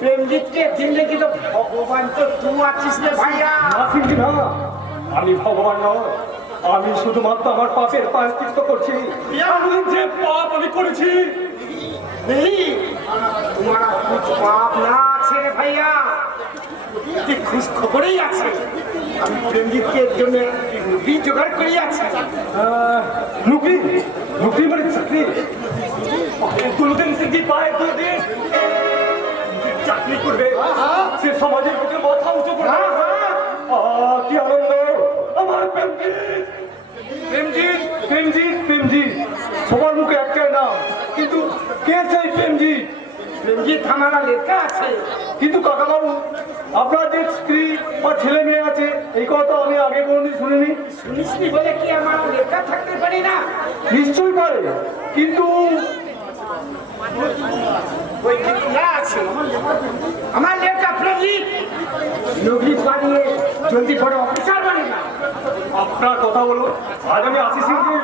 प्रेमजीत के जिंदगी तो भगवान तो तू आছিস রে भैया। না সিংজি না, আমি ভগবান নয়, আমি শুধুমাত্র আমার পাপের প্রায়শ্চিত্ত করছি। আমি যে পাপ আমি করেছি नहीं, तुम्हारा कुछ पाप ना আছে রে भैया। তুই খুশ খবরই আছে। আমি প্রেমজিৎকে জন্য রুটি জোগাড় করে আছি। নুকরি নুকরি মানে চাকরি। দুদিন সিংজি পায়ে দুদিন চাকরি করবে, সে সমাজের বুকে মাথা উঁচু করবে। কি আনন্দ আমার প্রেমজিৎ, প্রেমজিৎ প্রেমজিৎ প্রেমজিৎ। সবার মুখে একটাই নাম, কিন্তু কে সেই প্রেমজিৎ? প্রেমজিৎ हमारा লেখা আছে। কিন্তু কাকাবাবু, আপনার যে স্ত্রী বা ছেলে মেয়ে আছে এই কথা আমি আগে কোনোদিন শুনিনি। শুনিসনি বলে কি আমার লেখা থাকতে পারি না? নিশ্চয়ই পারে, কিন্তু ওই কিন্তু না আছে। আমার লেখা প্রেমজিৎ নগরী বানিয়ে জলদি বড় অফিসার বানেগা। আপনার কথা বলুন, আজ আমি আসি সিংজি।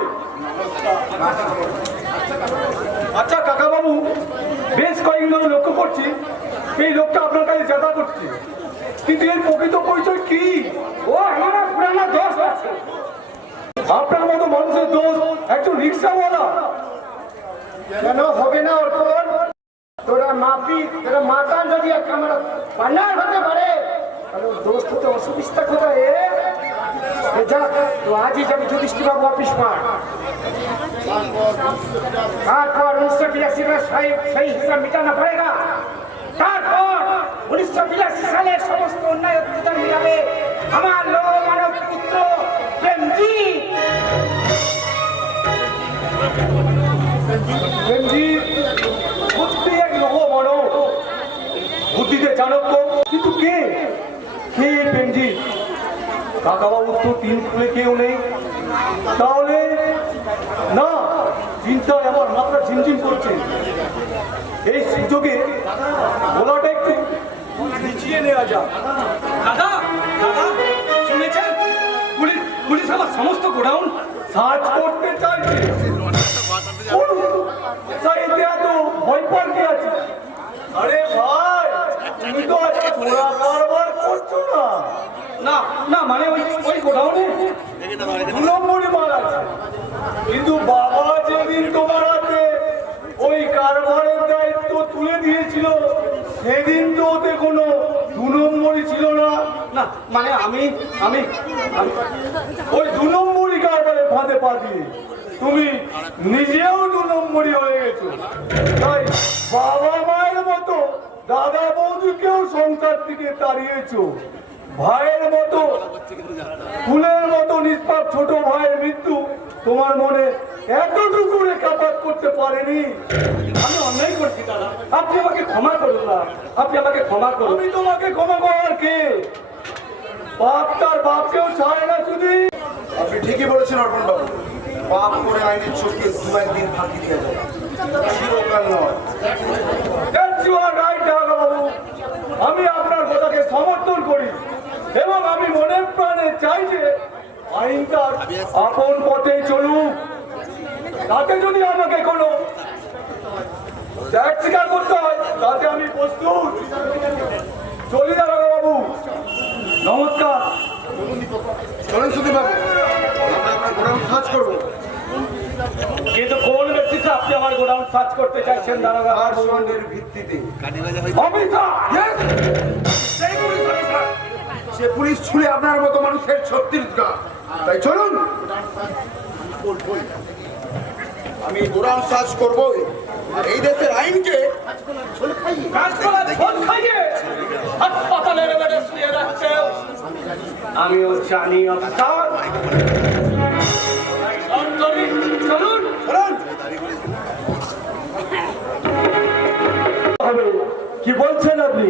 আচ্ছা কাকাবাবু, বেশ কয়েকদিন আমি লক্ষ্য করছি এই লোকটা আপনার কাছে যাতায়াত করছে, কিন্তু এর প্রকৃত পরিচয় কি? ও আমার পুরানা দোষ আছে। আপনার মতো মানুষের দোষ একজন রিক্সাওয়ালা। কেন হবে না ওর পর? তোরা মাতাল যদি একটা আমার পান্ডার হতে পারে তাহলে ওর দোস্ত তো অসুবিধা কোথায় যা তো আজই যাবি যুধিষ্ঠির বাবু অফিস পার তারপর 1982 में सही हिस्सा मिटाना पड़ेगा তারপর 1982 সালে সমস্ত অন্যায় অত্যাচার মিটাবে আমার লোক মানব পুত্র প্রেমজি সত্যি এক লোক মানব বুদ্ধিতে চাণক্য, কিন্তু কে প্রেমজি? কাকাবাবুর তো 3 কুলে কেউ নেই, তাহলে না, চিন্তায় আমার মাথা ঝিমঝিম করছে। এই সুযোগে গলাটা একটু নিচিয়ে নেওয়া যাক। দাদা দাদা শুনেছেন, পুলিশ আমার সমস্ত গোডাউন সার্চ করতে চাইছে। এতে এত ভয় পার কি আছে? আরে ভাই, তুমি তো আজ চোরা কারবার করছো না। না না মানে ওই গোডাউনে 2 নম্বরই মাল আছে, কিন্তু বাবা যেদিন তোমার হাতে ওই কারবারের দায়িত্ব তুলে দিয়েছিল সেদিন তো ওতে কোনো 2 নম্বরই ছিল না। না মানে আমি ওই 2 নম্বরই কারবারে ফাঁদে পা দিয়ে তুমি নিজেও 2 নম্বরই হয়ে গেছো। তাই বাবা মায়ের মতো দাদা বৌদিকেও সংসার থেকে তাড়িয়েছো। ভাইয়ের মতো ফুলের মতো নিষ্পাপ ছোট ভাইয়ের মৃত্যু তোমার মনে এতটুকু রেখাপাত করতে পারেনি। আমি অন্যায় করছি দাদা, আপনি আমাকে ক্ষমা করুন না, আপনি আমাকে ক্ষমা করুন। আমি তোমাকে ক্ষমা করার কে? বাপ তার বাপকেও ছাড়ে না শুধু। আপনি ঠিকই বলেছেন অর্পণ বাবু, পাপ করে আইনের চোখে 2-1 দিন ফাঁকি দিয়ে যায়, চিরকাল নয়। That's your right, দাদা বাবু। আমি আপনার কথাকে সমর্থন করি এবং আমি মনে প্রাণে চাই যে আইন তার আপন পথে চলুক। তাতে যদি আমাকে কোনো ত্যাগ স্বীকার করতে হয় তাতে আমি প্রস্তুত। চলি দাদা বাবু, নমস্কার। চলেন সুধীর বাবু, আমরা আপনার গোডাউন সার্চ করবো। কিন্তু কোন ব্যক্তিতে আপনি আমার গোডাউন সার্চ করতে চাইছেন দাদা আর সন্ধ্যের ভিত্তিতে অফিসার? সেই পুলিশ অফিসার, সে পুলিশ ছুঁড়ে আপনার মতো মানুষের 36 গা। তাই চলুন, আমি গোডাউন সার্চ করবো। এই দেশের আইনকে গাছপালা ঝোল খাইয়ে হাসপাতালের বেডে শুয়ে রাখছে। আমিও জানি অফিসার। চলুন কি বলছেন আপনি?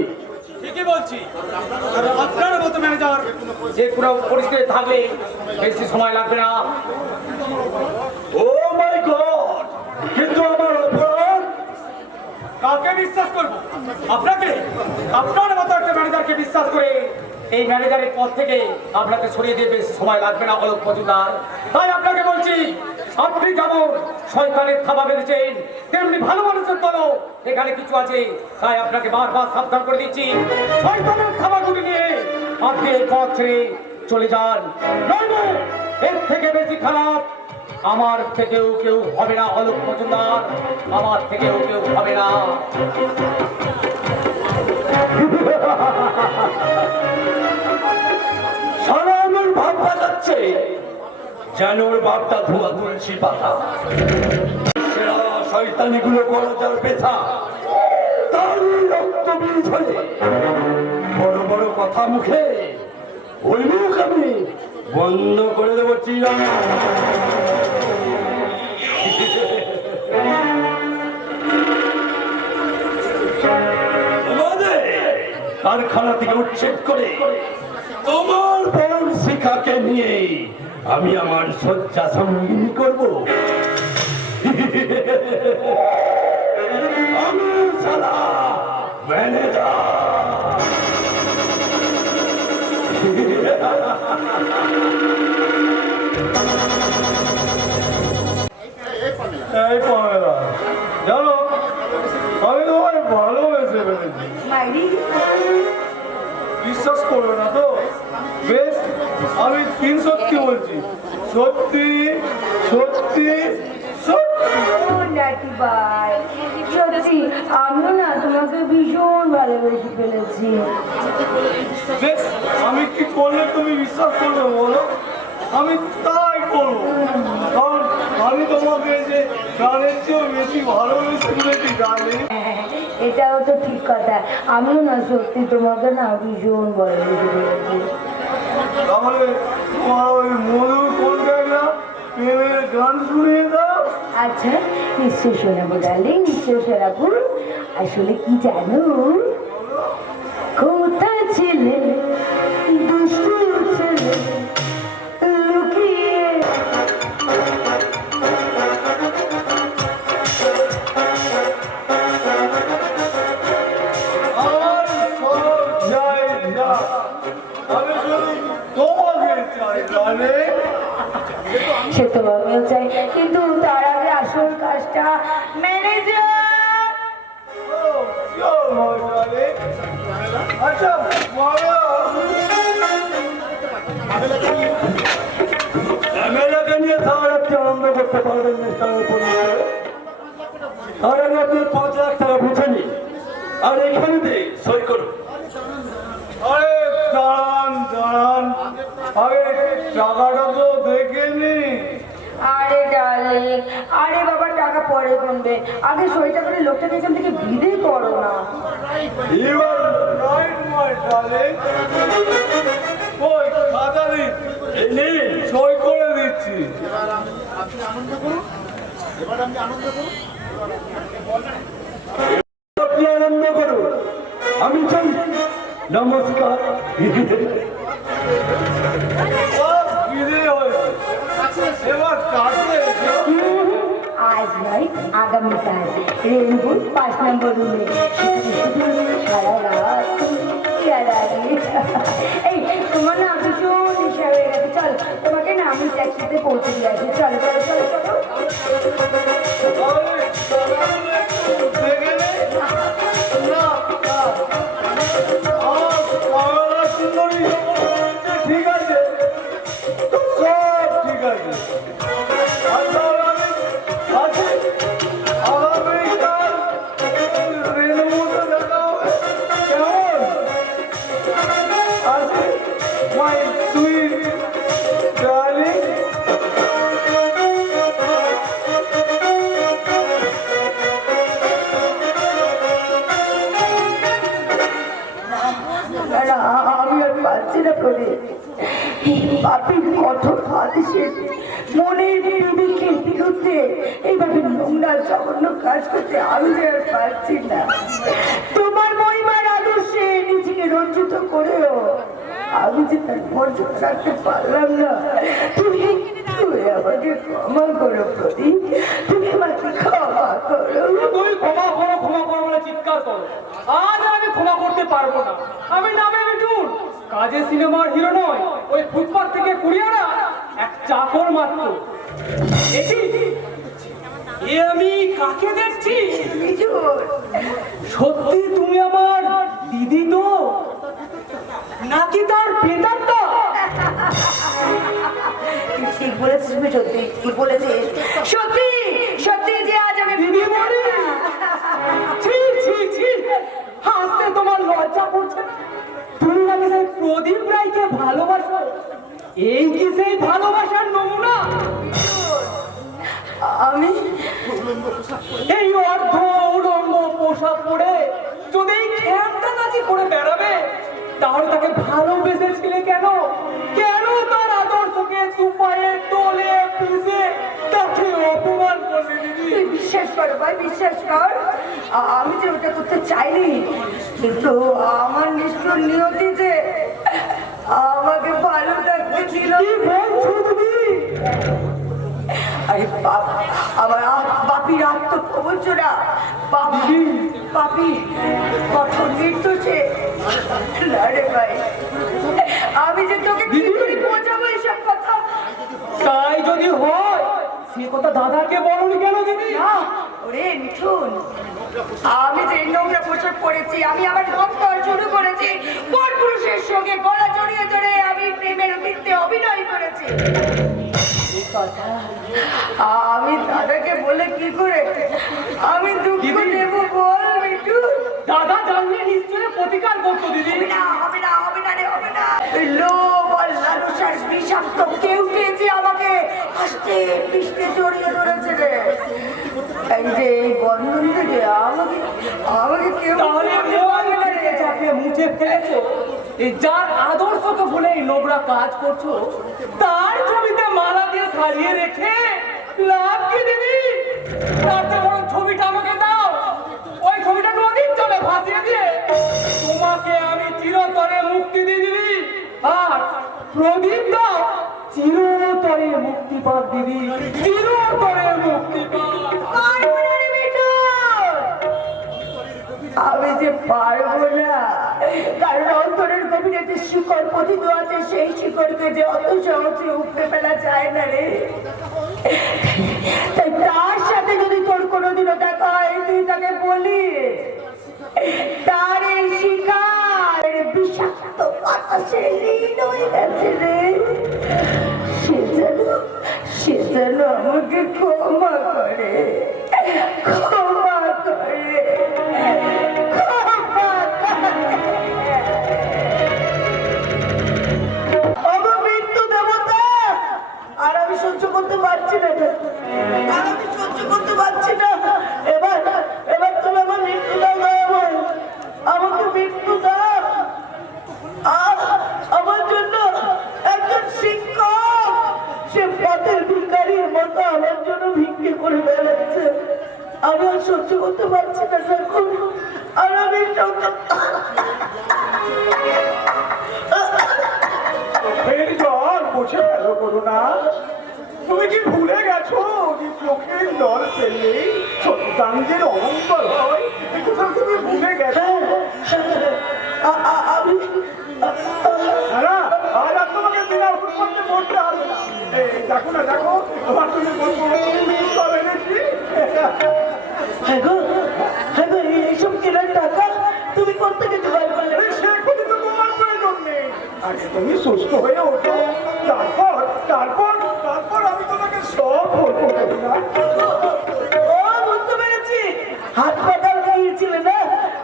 ঠিকই বলছি, আপনার মতো ম্যানেজার যে কোনো পরিস্থিতি থাকলে বেশি সময় লাগবে না। ও মাই গড, কিন্তু আমার অপরাধ। কাকে বিশ্বাস করবো? আপনাকে? আপনার মতো একটা ম্যানেজারকে বিশ্বাস করে এই ম্যানেজারের পদ থেকে আপনাকে সরিয়ে দিয়ে বেশি সময় লাগবে না অলোক মজুমদার। তাই আপনাকে বলছি, আপনি যেমন শয়তানের থাবা বেঁধেছেন তেমনি ভালো মানুষের দলও এখানে কিছু আছে। তাই আপনাকে বারবার সাবধান করে দিচ্ছি, শয়তানের থাবাগুলি নিয়ে আপনি এই পথ ছেড়ে চলে যান, নইলে এর থেকে বেশি খারাপ আমার থেকেও কেউ হবে না অলোক মজুমদার, আমার থেকেও কেউ হবে না। সারানোর ভাব বাজাচ্ছে যেন ওর বাপটা ধোয়া তুলসী পাতা। শয়তানিগুলো করে তার পেছা, তারই রক্ত বীজ হয়ে বড় বড় কথা মুখে ওই মুখ আমি বন্ধ করে দেবো চিরা। কারখানা থেকে উচ্ছেদ করে তোমার বড় শিখাকে নিয়ে আমি আমার শয্যা সঙ্গিনী করবো। আমি সালা ম্যানেজার। এই পামেলা, জানো আমি তোমায় ভালোবেসে ফেলেছি। মাইরি বিশ্বাস করবে না তো? বেশ, আমি 3 সত্যি বলছি। সত্যি সত্যি সত্যি। নাটি ভাই, সত্যি আমিও না তোমাকে ভীষণ ভালোবেসে ফেলেছি। বেশ, আমি কি করলে তুমি বিশ্বাস করবে বলো? আমি তাই করবো, কারণ আমি তোমাকে যে গানের চেয়েও বেশি ভালোবেসে ফেলেছি জানি। হ্যাঁ, এটাও তো ঠিক কথা, আমিও না সত্যি তোমাকে না ভীষণ ভালোবেসে ফেলেছি। তাহলে তোমার ওই মধুর কণ্ঠটা প্রেমের গান শুনিয়ে দাও। আচ্ছা, নিশ্চয় শোনাবো ডার্লিং, নিশ্চয় শোনাবো। আসলে কি জানো, কোথায় ছিলে দুষ্টু ছেলে লুকিয়ে আমার সব চাই না, আমি শুধু তোমাকে চাই জানে। সে তো আমিও চাই, কিন্তু তার আগে আসল কাজটা ম্যানেজার। আচ্ছা মেয়েটাকে নিয়ে তার একটি আনন্দ করতে পারবেন মিস্টার পুলিশ। আর আমি আপনার 5 লাখ টাকা বুঝে নিই, আর এখানেতে সই করুন। আরে দাঁড়ান দাঁড়ান, আরে টাকাটা তো দেখে নি। আরে ডার্লিং, আরে বাবা টাকা পরে গুনবে, আগে সইটা করে লোকটাকে এখান থেকে বিদায় করো না। You are right, my darling. ওই খাতারি সই করে দিচ্ছি। আপনি আনন্দ করুন, আমি চাই। নমস্কার। সব বিদায় হয়েছে, এবার কাছে এসো। আজ নয়, আগামীকাল রেলবোর 5 নম্বর রুমে সারা রাত এই তোমার না ভীষণ নেশা হয়ে গেছে। চল, তোমাকে না আমি ট্যাক্সিতে পৌঁছে দিয়ে আসি। চলো চলো চলো চলো। তাহলে টাকাগুলো একটু দেখে নে। না, আমার বাংলা সুন্দরী যখন বলেছে ঠিক আছে, তো সব ঠিক আছে। আর তাহলে আমি আছি, আগামীকাল রেলের মধ্যে দেখা হবে। কেমন? আছি, my sweet darling. না, আমি আর পাচ্ছি না প্রদীপ। পাপির কঠোর আদেশের মনের বিবেকের বিরুদ্ধে এইভাবে নোংরা জঘন্য কাজ করতে আমি যে আর পারছি না। তোমার মহিমার আদর্শে নিজেকে রঞ্জিত করেও আমি যে তার মর্যাদা রাখতে পারলাম না। তুমি তুমি আমাকে ক্ষমা করো প্রদীপ, তুমি আমাকে ক্ষমা করো। তুমি ক্ষমা করো ক্ষমা করো বলে চিৎকার করো, আজ আর আমি ক্ষমা করতে পারবো না। আমি নামে মিঠুন, কাজে সিনেমার হিরো নয়, ওই ফুটপাথ থেকে কুড়িয়ে আনা এক চাকর মাত্র। এ আমি কাকে দেখছি? মিঠুন, সত্যি তুমি আমার দিদি তো, নাকি তার পেতারটা? তুই ঠিক বলেছিস মিঠুন, তুই ঠিক বলেছিস। সত্যি সত্যি যে আজ আমি দিদি মরি। ছি ছি ছি, হাসতে তোমার লজ্জা করছে না? তুমি নাকি সেই প্রদীপ রায়কে ভালোবাসো? এই কি সেই ভালোবাসার নমুনা? আমি এই অর্ধ উলঙ্গ পোশাক পরে যদি এই খ্যাপটা নাচি করে বেড়াবে, তাহলে তাকে ভালোবেসেছিলে কেন? কেন তার আদর্শকে দুপায়ে তোলে পিষে তাকে অপমান করলে দিদি? তুই বিশ্বাস কর ভাই, বিশ্বাস কর, আমি যে ওটা করতে চাইনি, কিন্তু আমার নিষ্ঠুর নিয়তি যে আমাকে ভালো থাকতে দিল। কি বলছো তুমি? আরে আমার বাপির আত্মপ্রবঞ্চনা, বাপি কঠোর নির্দোষে। না রে ভাই, আমি যে তোকে কি করে বোঝাবো এসব কথা? তাই যদি হয় সে কথা দাদাকে বলনি কেন দিদি? না, ওরে মিঠুন, আমি যে নোংরা পোশাক পরেছি, আমি আবার ভক্তর শুরু করেছি, পর পুরুষের সঙ্গে গলা জড়িয়ে ধরে আমি প্রেমের অতীতে অভিনয় করেছি। এই কথা আমি দাদাকে বলে কি করে আমি দুঃখ দেব বল করতো দিদি। হবে না রে, হবে না। ওই লোভ আর লালসার বিষাক্ত কেউটে যে আমাকে আস্তে পিষ্টে জড়িয়ে ধরেছে রে। এই যে এই বন্ধন থেকে আমাকে কেউ তাহলে যাকে মুছে ফেলেছো, এই যার আদর্শকে ভুলে এই নোংরা কাজ করছো, তার ছবিতে মালা দিয়ে সাজিয়ে রেখে লাভ কি দিদি? তার চেয়ে বরং ছবিটা আমাকে দাও, ওই ছবিটাকে অধিক জলে ভাসিয়ে দিয়ে তোমাকে আমি চিরতরে মুক্তি দিয়ে দিবি। আর প্রদীপ দাও, চিরতরে মুক্তি পাক দিদি, চিরতরে মুক্তি পাক। আমি যে পারবো না, কারণ অন্তরের গভীরে যে শিকড় পতিত আছে সেই শিকড়কে যে অত সহজে উপড়ে ফেলা যায় না রে। তাই তার সাথে যদি তোর কোনোদিনও দেখা হয়, তুই তাকে বলি তার এই শিকার বিষাক্ত বাতাসে লীন হয়ে গেছে রে। সে যেন আমাকে ক্ষমা করে, ক্ষমা করে। ওগো মৃত্যু দেবতা, আর আমি সহ্য করতে পারছি না, আর আমি সহ্য করতে পারছি না। এবার তুমি আমার মৃত্যু দাও, দয়াময়, আমাকে মৃত্যু দাও। আমার জন্য একজন শিক্ষক সে পথের ভিখারির মতো আমার জন্য ভিক্ষে করে বেড়াচ্ছে। আমি আর সহ্য করতে পারছি না এখন, আর আমি চোখের জল মুছে ফেলো করুণা। তুমি কি ভুলে গেছো যে চোখের জল পেলে সন্তানদের অহংকার হয়? একথা তুমি ভুলে গেছো? আমি না, আজ আর তোমাকে বিনা ওষুধ করতে মরতে হবে না। এই দেখো না, দেখো তোমার তুমি বলবো এনেছি। এইসব কেনার টাকা তুমি কোথেকে জোগাড় করলে? সে ক্ষতি তো তোমার প্রয়োজন নেই। আগে তুমি সুস্থ হয়ে ওঠো, তারপর আমি তোমাকে সব বলবো না। ও বুঝতে পেরেছি, হাসপাতাল গিয়েছিলে না?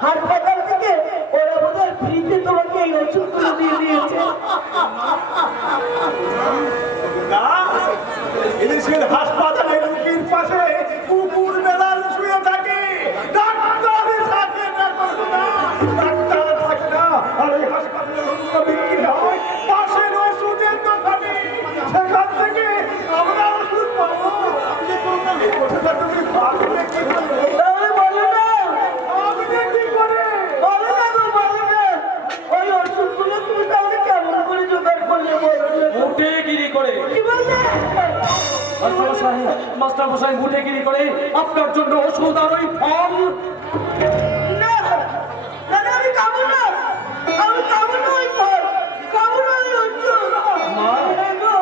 হাসপাতাল থেকে ওরা বোধহয় ফ্রিতে তোমাকে এই ওষুধগুলো দিয়ে দিয়েছে। না, এদেশের হাসপাতালে রোগীর পাশে কুকুর বেড়াল শুয়ে থাকে, ডাক্তার থাকে না, ডাক্তার থাকে না। আর এই হাসপাতালে ওষুধ বিক্রি হয় পাশের ওষুধের দোকানে, সেখান থেকে আমরা ওষুধ পাবো। এই কথাটা তুমি ভাবলে কি করে? তাহলে বলো না, ভাবলে কি করে? বলো না গো, বলো না। ওই ওষুধগুলো তুমি তাহলে কেমন করে জোগাড় করলে বলো না? মুঠেগিরি করে, কি বললে? মাস্টার মশাই মুঠেগিরি করে আপনার জন্য ওষুধ আর ওই ফল। না, না, না, আমি খাবো না, আমি খাবো না ওই ফল, খাবো না ওই ওষুধ। হ্যাঁ গো,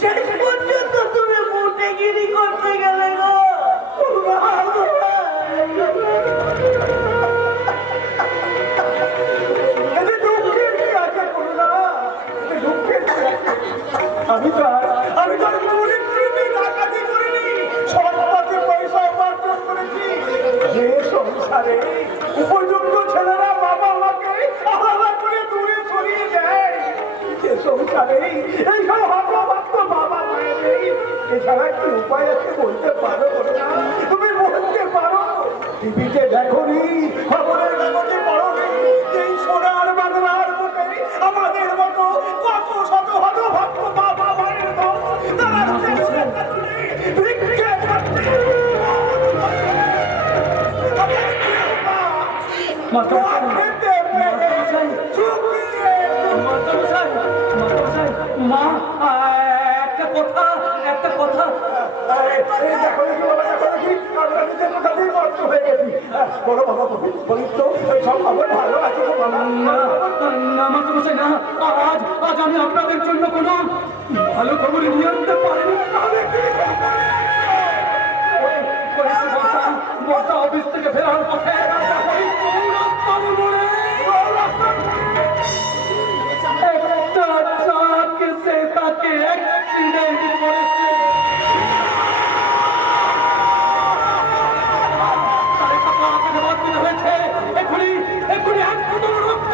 শেষ পর্যন্ত তুমি মুঠেগিরি করতে গেলে গো। এতে দুঃখের কি আছে করুণা? এতে দুঃখের কি আছে? আমি তো আর চুরি করিনি, ডাকাতি করিনি, সৎ পথে পয়সা উপার্জন করেছি। যে সংসারে উপযুক্ত ছেলেরা বাবা মাকে আলাদা করে দূরে সরিয়ে দেয়, যে সংসারে এইসব হতভাগ্য বাবা মায়ের নেই, এছাড়া কি উপায় আছে বলতে পারো করুণা? তুমি বলতে পারো? টিভিতে দেখোনি, খবরের কাগজে পড়োনি, এই সোনার বাংলার বুকে আমাদের মতো কত শত হতভাগ্য বাবা মায়ের দল তারা শেষে কাটুনি, ভিক্ষে করতে। মাস্টার মশাই, মা, একটা কথা। দেখো দেখি বাবা, দেখো দেখি, আমরা নিজের কোথাতেই নষ্ট হয়ে গেছি। বলো বাবা, বলি তো এই সব খবর ভালো আছে তো বাবা? না মাস্টার মশাই, না, আজ আমি আপনাদের জন্য কোনো ভালো খবর নিয়ে আসতে পারিনি। তাহলে কি বর্তা অফিস থেকে ফেরার পথে ওই চৌরাস্তার মোড়ে একটা ট্রাক এসে তাকে অ্যাক্সিডেন্ট করেছে। তাকে বাঁচাতে হয়েছে। এখনই এক বোতল রক্ত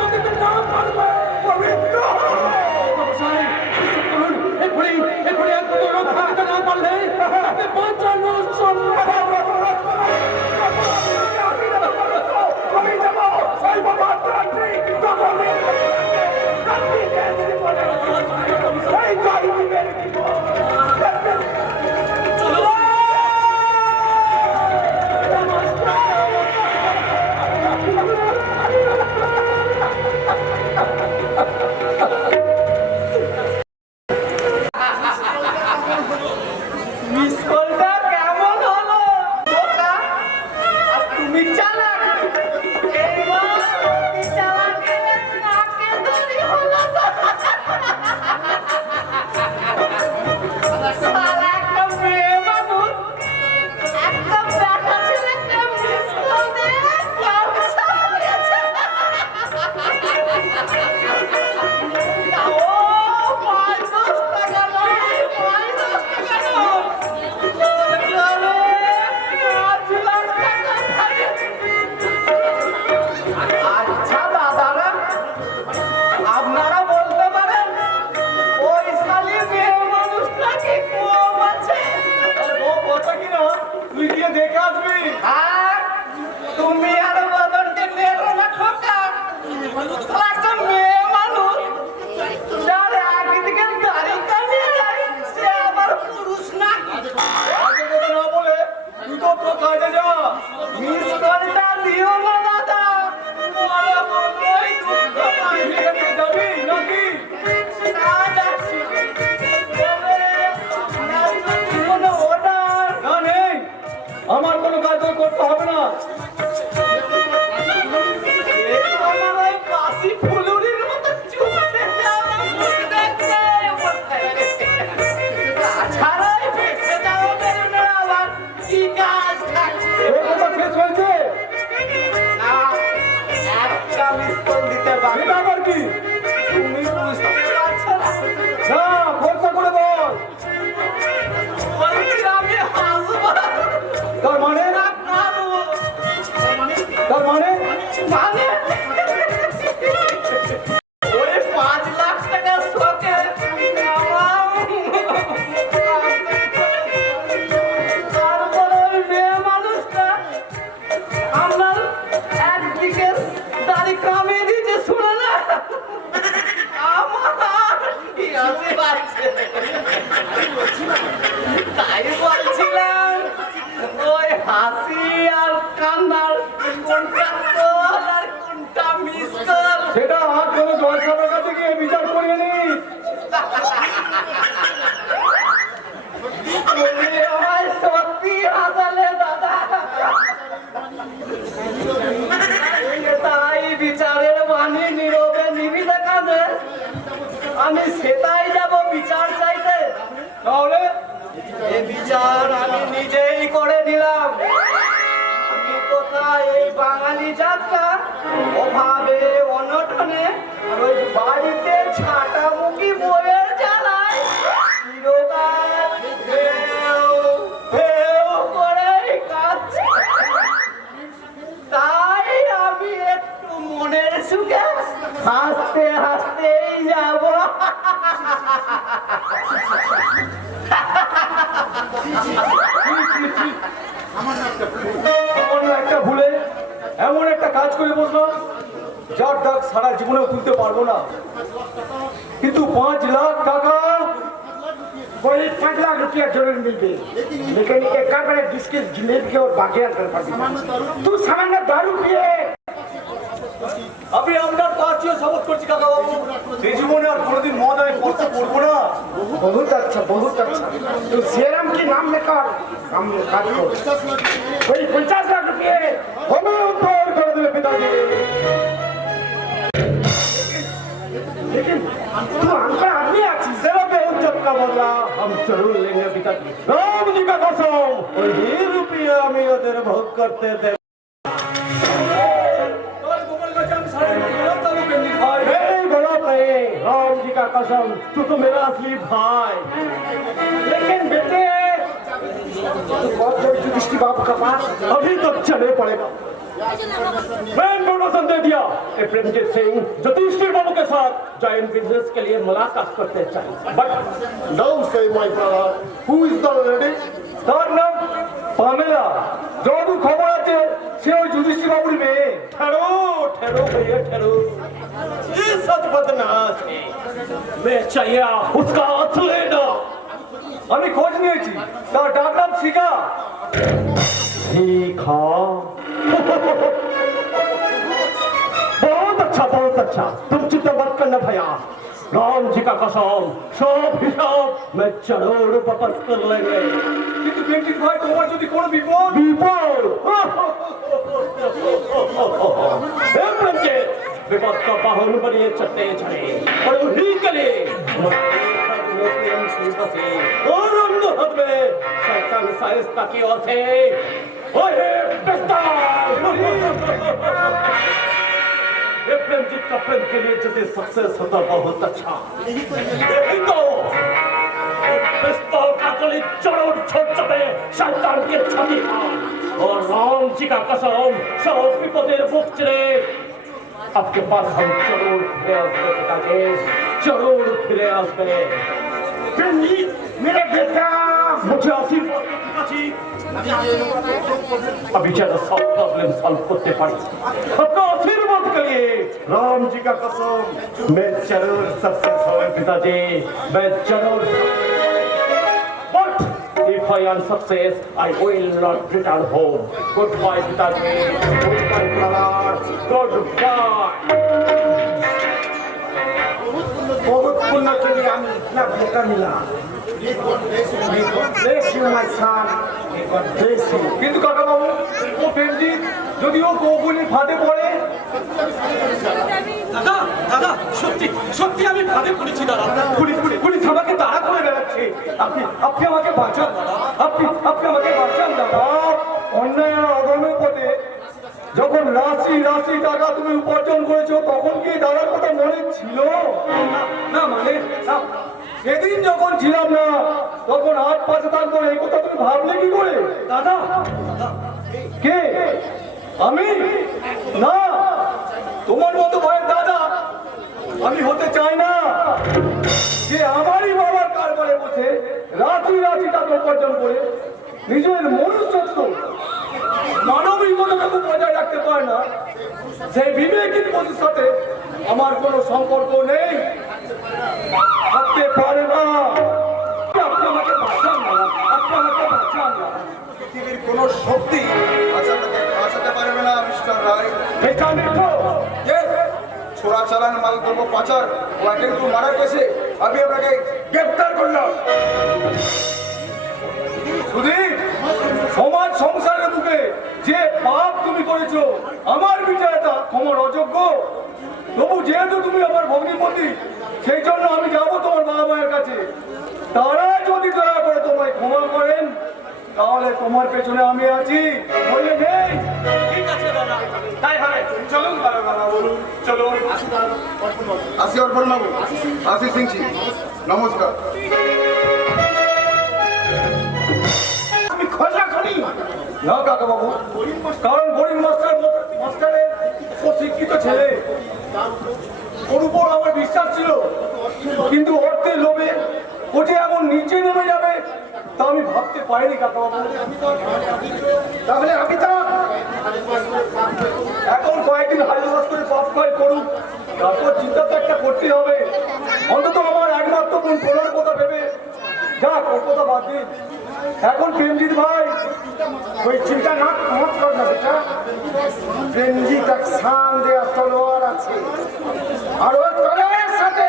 আমার কোনো কাজ ওই করতে হবে না। আমার ওই কাশি ফুলুরির মতো চুপসে যাওয়া মুখ দেখছে। তাছাড়া এই ভেসে যাওয়া বেরোনো আবার কি কাজ থাকছে? ওর কথা শেষ হয়েছে? না, একটা মিস কল দিতে পারি। এটা আবার কি? তুমি বুঝতে পারছো না? না, খরচা করে বল। বলছি আমি হাসবো। তার মানে? না, কাঁদবো। তার মানে? মানে? ওই 5 লাখ টাকার শখে তারপরে ওই মেয়ে মানুষটা আপনার একদিকে দাড়ি কামিয়ে দিয়েছে, শুনে না আমার কি হাসি পাচ্ছে। তাই বলছিলাম ওই হাসি আর কান্নার কোনটা তোর আর কোনটা মিস কর। সেটা হাত ধরে জয়সাবের কাছে গিয়ে বিচার করিয়ে নিস। তুমি আমায় সত্যি হাসালে দাদা। তাই বিচারের বাণী নীরবে নিবিদে কাজে আমি সেটাই যাব বিচার চাইতে। তাহলে এই বিচার আমি নিজেই করে নিলাম। আমি কোথায় এই বাঙালি জাতটা অভাবে অনটনে আর ওই বাড়িতে ছাটামুখী বইয়ের জ্বালায় চিরকাল ভেউ ভেউ করেই কাঁদছে। তাই আমি একটু মনের সুখে হাসতে হাসতেই যাব। সামান্য একটা ভুলে এমন একটা কাজ করে বসলাম যার দাগ সারা জীবনেও তুলতে পারবো না, কিন্তু 5 লাখ টাকা। वही 5 लाख रुपया जरूर मिलते लेकिन एक बार जिसके जिलेबी के और बाकी अंतर पड़ तू सामान्य दारू पिए আমি আপনার কাজ শপথ করছি কাকা বাবু, এই জীবনে আর কোনোদিন মদ আমি করতে করবো না। बहुत अच्छा तू सेरम की नाम लेकर हम काज को वही 50 लाख रुपये हमें उद्धार कर दे पिताजी। लेकिन तू हमका आदमी अच्छी सेवा पे इज्जत का बदला हम जरूर लेंगे पिताजी। राम जी का कसम, वही रुपया हमें ओদের भोग करते थे। नहीं गलत नहीं, राम जी का कसम, तू तो मेरा असली भाई। लेकिन बेटे तू बहुत बड़ी जुडिशरी बाबू का पास अभी तक चले पड़ेगा। मैं इन्फॉर्मेशन दे दिया कि प्रेमजीत सिंह ज्योतिषी बाबू के साथ जॉइंट बिजनेस के लिए मुलाकात करते चाहिए, but now say my brother who is the lady তার নাম পামেলা। যতদূর খবর আছে সে ওই যুধিষ্ঠির বাবুর মেয়ে। ठहरो ठहरो भैया ठहरो, ये सच बदनाश है। मैं चाहिए उसका असली नाम। আমি খোঁজ নিয়েছি, তার ডাক নাম শিখা। শিখা बहुत अच्छा, तुम चिंता मत करना भैया। राम जी का कसम, सब हिसाब मैं जरूर वापस कर लेंगे। কিন্তু বেঞ্জিত ভাই তোমার যদি কোনো বিপদ विपद का बाहुन बनिए चलते चले और उन्हीं के लिए और अंदर में शैतान साइंस की ओर से ओए ये प्रेमजीत का प्रेम के लिए जैसे सक्सेस होता बहुत अच्छा। यही तो पिस्तौल का गोली जरूर छोड़ चले शैतान के छाती पर, और राम जी का कसम सब विपदेर बुक चले आपके पास हम जरूर फिरे आसबे पिताजी, जरूर फिरे आसबे। मेरे बेटा मुझे आशीर्वाद पिताजी। अभी ज्यादा सब प्रॉब्लम सॉल्व करते पारी, अपना आशीर्वाद करिए। राम जी का कसम मैं जरूर सक्सेस होगा पिताजी, मैं जरूर। But if I am success, I will not return home. Goodbye पिताजी, goodbye brother, goodbye। बहुत Unakili আমি না বোকা নিলাম। Bless you, my son. God bless you. কিন্তু কাকা বাবু, ও পেন্টি যদি ও বউগুলির ফাঁদে পড়ে। দাদা দাদা, সত্যি সত্যি আমি ফাঁদে পড়েছি দাদা। পুলিশ আমাকে তাড়া করে বেড়াচ্ছে। আপনি আমাকে বাঁচান দাদা, আপনি আমাকে বাঁচান দাদা। অন্যায় আর অধর্মের পথে যখন রাশি রাশি টাকা তুমি উপার্জন করেছো, তখন কি দাদার কথা মনে ছিল? না মানে না, সেদিন যখন ছিলাম না তখন হাত পাশে থাকতো, এই কথা তুমি ভাবলে কি করে দাদা? কে আমি? না, তোমার মতো ভয়ের দাদা আমি হতে চাই না, যে আমারই বাবার কারবারে বসে রাশি রাশি টাকা উপার্জন করে নিজের মনুষ্যত্ব মানবিকতাকে বজায় রাখতে পারে না, সেই বিবেকহীন পশুর সাথে আমার কোনো সম্পর্ক নেই, থাকতে পারে না। আপনি আমাকে বাঁচান না, আপনি আমাকে বাঁচান না। পৃথিবীর কোন শক্তি বাঁচাতে পারবে না মিস্টার রায়। এটা দেখো, ছোড়া চালান মালদ্রব্য পাচার ও কিন্তু মারা গেছে, আমি আপনাকে গ্রেপ্তার করলাম। সুধীর, সমাজ সংসারের বুকে যে পাপ তুমি করেছো, আমার বিচারটা তোমার অযোগ্য। তবু যেহেতু তুমি আমার ভগ্নিপতি, সেই জন্য আমি যাবো তোমার বাবা মায়ের কাছে। তারা যদি দয়া করে তোমায় ক্ষমা করেন, তাহলে তোমার পেছনে আমি আছি, বলে নেই। ঠিক আছে দাদা, তাই হয়, চলুন বাবা, বলুন চলুন। আসি অর্পণ বাবু, আসি সিংজি, নমস্কার। আমি খোঁজা করি। না কাকা বাবু, কারণ গরিব মাস্টারের ও শিক্ষিত ছেলে, ওর উপর আমার বিশ্বাস ছিল, কিন্তু অর্থের লোভে ও যে এমন নিচে নেমে যাবে তা আমি ভাবতে পারিনি কাকা বাবু। তাহলে আমি তো এখন কয়েকদিন হাজার করে পাপ ক্ষয় করুক, তারপর চিন্তা তো একটা করতে হবে। অন্তত আমার একমাত্র কোন পড়ার কথা ভেবে যাক, ওর কথা বাদ দিন। এখন প্রেমজিৎ ভাই, कोई चिंता ना मत करना बेटा। प्रेमजी तक शान दे तलवार আছে আর ওই তলোয়ারের সাথে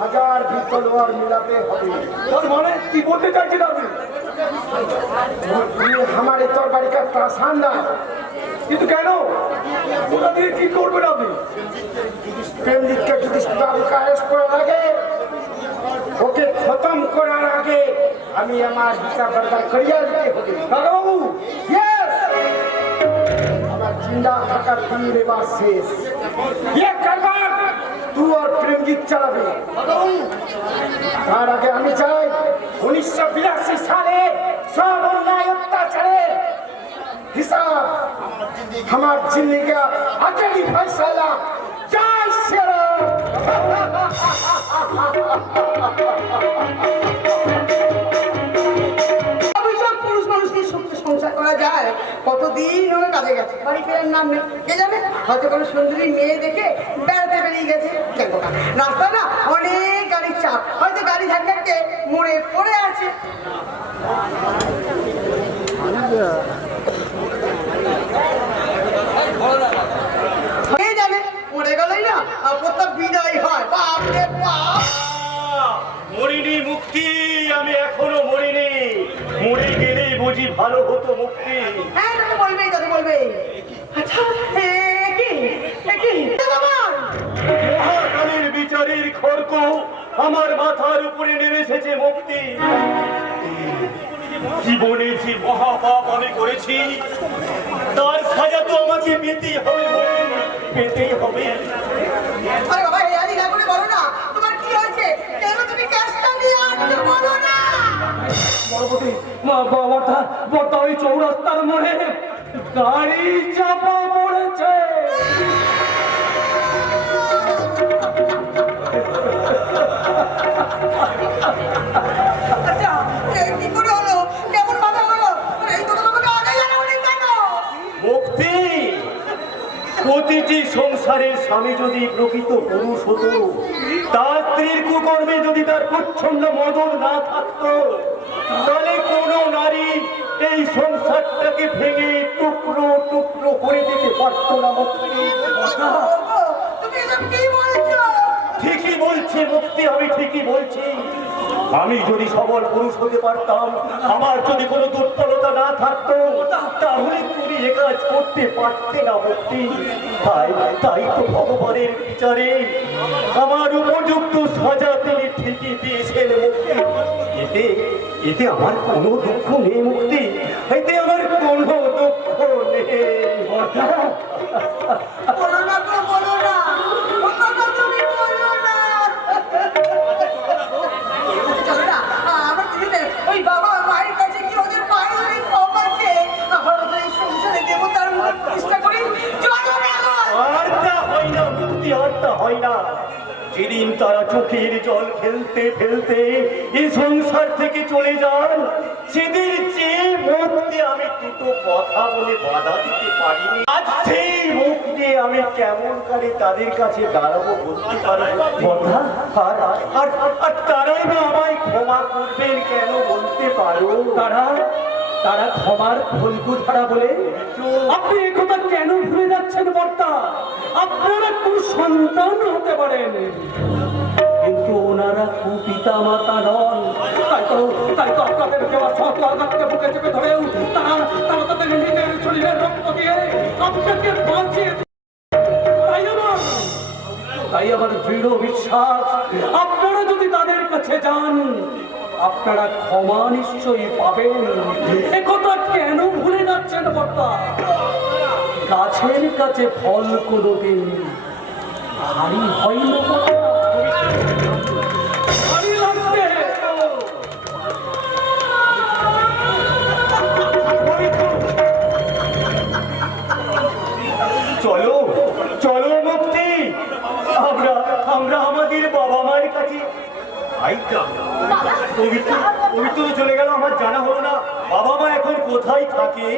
হাজার भी তলোয়ার মিলাতে হবে। তার মানে কি বলতে চাইছেন আপনি? ये हमारे तलवार का प्राशांदा। কিন্তু কেন? ওটা দিয়ে কি করবেন আপনি? প্রেমজি কে যদি বাবু का अरेस्ट করার আগে, ওকে খতম করার আগে আমি আমার বিচার বরদার করিয়া দিতে হবে। কাকা বাবু, यस, আমার জিন্দা থাকার দিন এবার শেষ। ये কারবার তুই আর প্রেমজিৎ চালাবে। তার আগে আমি চাই 1982 সালে সব অন্যায় অত্যাচারের হিসাব, আমার জিন্দেগি का आखिरी फैसला। जय श्री राम। অভিযোগ পুরুষ মানুষদের সঙ্গে সংসার করা যায়? কতদিন হলো কাজে গেছে, বাড়ি ফেরার নাম নেই। কে জানে, হয়তো কোনো সুন্দরী মেয়ে দেখে বেড়াতে বেরিয়ে গেছে। দেখো না, রাস্তা না অনেক গাড়ির চাপ, হয়তো গাড়ি ধাক্কাতে মোড়ে পড়ে আছে। কে জানে, মরে গেলেই না আপত্তা বিদায় হয়। বাপরে বাপ, মরিনি মুক্তি, আমি এখনো মরিনি। মরে গেলেই বুঝি ভালো হতো মুক্তি। হ্যাঁ দাদা বলবেই, দাদা বলবে। আচ্ছা কি মহাকালের বিচারের খড়গ আমার মাথার উপরে নেমে এসেছে মুক্তি। জীবনে যে মহাপাপ আমি করেছি, তার সাজা তো আমাকে পেতেই হবে, পেতেই হবে। আরে বাবা, হেয়ালি না করে বলো না, তোমার কি হয়েছে? কেন তুমি ক্যাশটা নিয়ে আসছো, বলো না। বড়পতি, বর্তা ওই চৌরাস্তার মোড়ে গাড়ি চাপা পড়েছে। আচ্ছা, কি করে হলো? কেমন ভাবে হলো? এই তো তোমাকে আগে জানাওনি কেন? মুক্তি, প্রতিটি সংসারের স্বামী যদি প্রকৃত পুরুষ হতো, তার স্ত্রীর কুকর্মে যদি তার প্রচ্ছন্ন মদন না থাকতো, তাহলে কোনো নারী এই সংসারটাকে ভেঙে টুকরো টুকরো করে দিতে পারতো না। মুক্তি, ওগো, তুমি এসব কি বলছো? ঠিকই বলছি। বলছে মুক্তি, আমি ঠিকই বলছি। আমি যদি সবল পুরুষ হতে পারতাম, আমার যদি কোনো দুর্বলতা না থাকতো, তাহলে তুমি এ কাজ করতে পারতে না মুক্তি। তাই তো ভগবানের বিচারে আমার উপযুক্ত সাজা তিনি ঠিকই দিয়েছেন মুক্তি। এতে আমার কোনো দুঃখ নেই মুক্তি, এতে আমার কোনো দুঃখ নেই। বলো না গো, বলো না, ও কথা তুমি বলো না। চলো না, আমরা দুজনে ওই বাবা মায়ের কাছে কি ওদের পায়ে ধরে ক্ষমা চেয়ে আবার ওদের এই সংসারে দেবতার মুখ প্রতিষ্ঠা করি। চলো না গো। আর তা হয় না মুক্তি, আর তা হয় না। যেদিন তারা চোখের জল ফেলতে ফেলতে এই সংসার থেকে চলে যান, সেদিন যে মুক্তি আমি দুটো কথা বলে বাধা দিতে পারিনি, আজ সেই মুখ দিয়ে আমি কেমন করে তাদের কাছে দাঁড়াবো বলতে পারবো কথা? আর তারাই বা আমায় ক্ষমা করবেন কেন বলতে পারো? তারা ক্ষমার ফলগু ধারা বলে আপনি একথা কেন ভুলে যাচ্ছেন বর্তা? আপনারা কোন সন্তান হতে পারেন, কিন্তু ওনারা পিতা মাতা নন। তাই তো আপনাদের দেওয়া শত আঘাতকে বুকে চেপে ধরেও তারা তাদের নিজের শরীরের রক্ত দিয়ে আপনাকে বাঁচিয়ে। তাই আমার দৃঢ় বিশ্বাস, আপনারা যদি তাদের কাছে যান, আপনারা ক্ষমা নিশ্চয়ই পাবেন। একথা কেন ভুলে যাচ্ছেন বর্তা? গাছের কাছে ফল কোনোদিন ভারী হয় না বর্তা। ভারী লাগবে। চলো চলো মুক্তি, আমরা আমাদের বাবা মায়ের কাছে। পবিত্র চলে গেল, আমার জানা হলো না বাবা মা এখন কোথায় থাকে।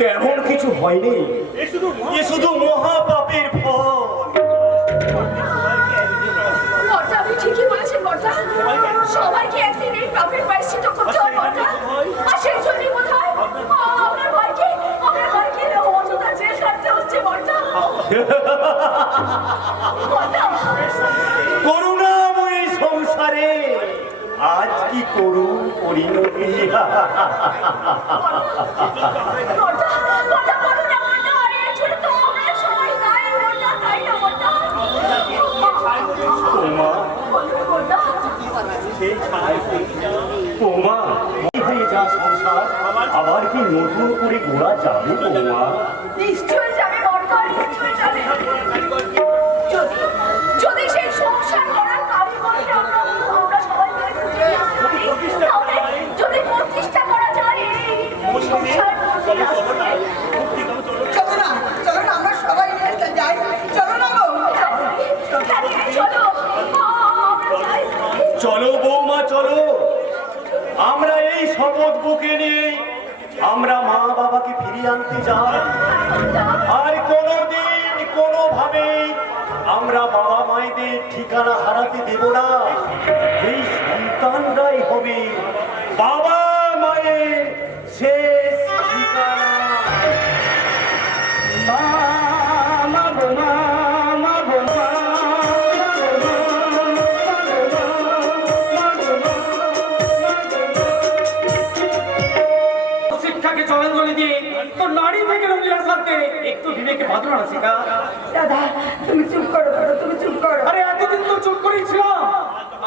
তেমন কিছু হয়নি, এ শুধু মহাপাপের ফল। আপনি ঠিকই বলেছেন বর্তা, সবাইকে একদিন এই পাপের প্রায়শ্চিত্ত করতে হয় বর্তা। আর সেই জন্যই বোধহয় আপনার ভাইকে অযথা জেল কাটতে হচ্ছে বর্তা। করুণাময়ী সংসারে আজ কি করুণ পরিণতি। বর্তা, বর্তা বলো না বর্তা, আরে আসলে তো আমরা সবাই তাই বর্তা, তাই না বর্তা? বর্তা, ওমা, এই হয়ে যা সংসার, আবার কি নতুন করে গোড়া যাবে ওমা? নিশ্চয়ই যাবে বর্তা, নিশ্চয়ই যাবে। যদি সেই সংসার করার কারিগরটা আমরা সবাই মিলে খুঁজে করি, তাহলে যদি প্রতিষ্ঠা করা যায় এই সংসার চলো না, চলো না, আমরা সবাই মিলে যাই। চলো না গো। চলো আমরা যাই। চলো বৌমা চলো, আমরা এই শপথ বুকে নিয়ে আমরা মা বাবাকে ফিরিয়ে আনতে যাই। আর কোনোদিন কোনোভাবে আমরা বাবা মায়েদের ঠিকানা হারাতে দেব না। এই সন্তানরাই হবে বাবা মায়ের শেষ ঠিকানা। শিক্ষাকে জলাঞ্জলি দিয়ে তো নারী থেকে রঙিলা সাথে একটু বিবেকে বাঁধলো না শিখা। দাদা তুমি চুপ করো, তুমি চুপ করো। আরে এতদিন তো চুপ করেই ছিলাম,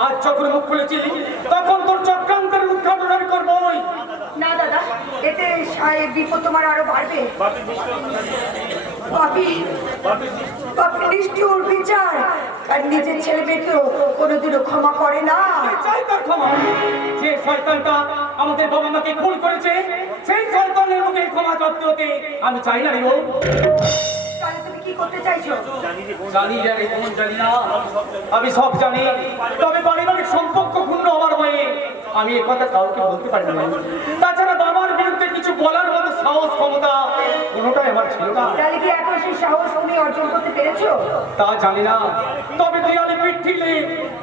আজ যখন মুখ খুলেছি তখন তোর চক্রান্তের উদ্ঘাটন আমি করবোই। না দাদা, এতে বিপদ তোমার আরো বাড়বে। পাপি নিষ্ঠুর বিচার আর নিজের ছেলে মেয়েকেও কোনোদিনও ক্ষমা করে না। চাই তার ক্ষমা। যে শয়তানটা আমাদের বাবা মাকে খুন করেছে, সেই শয়তানের মুখে ক্ষমা করতে হতে আমি চাই না রে বউ। তাহলে তুমি কি করতে চাইছো? জানি রে কোন জানি না, আমি সব জানি, তবে পারিবারিক সম্পর্ক ক্ষুণ্ণ হওয়ার ভয়ে আমি এ কথা কাউকে বলতে পারি না। তাছাড়া বাবার বিরুদ্ধে কিছু বলার মতো সাহস ক্ষমতা কোনোটাই আমার ছিল না। তাহলে কি এখন সেই সাহস তুমি অর্জন করতে পেরেছো? তা জানি না, তবে দেয়ালে পিঠ ঠিকলে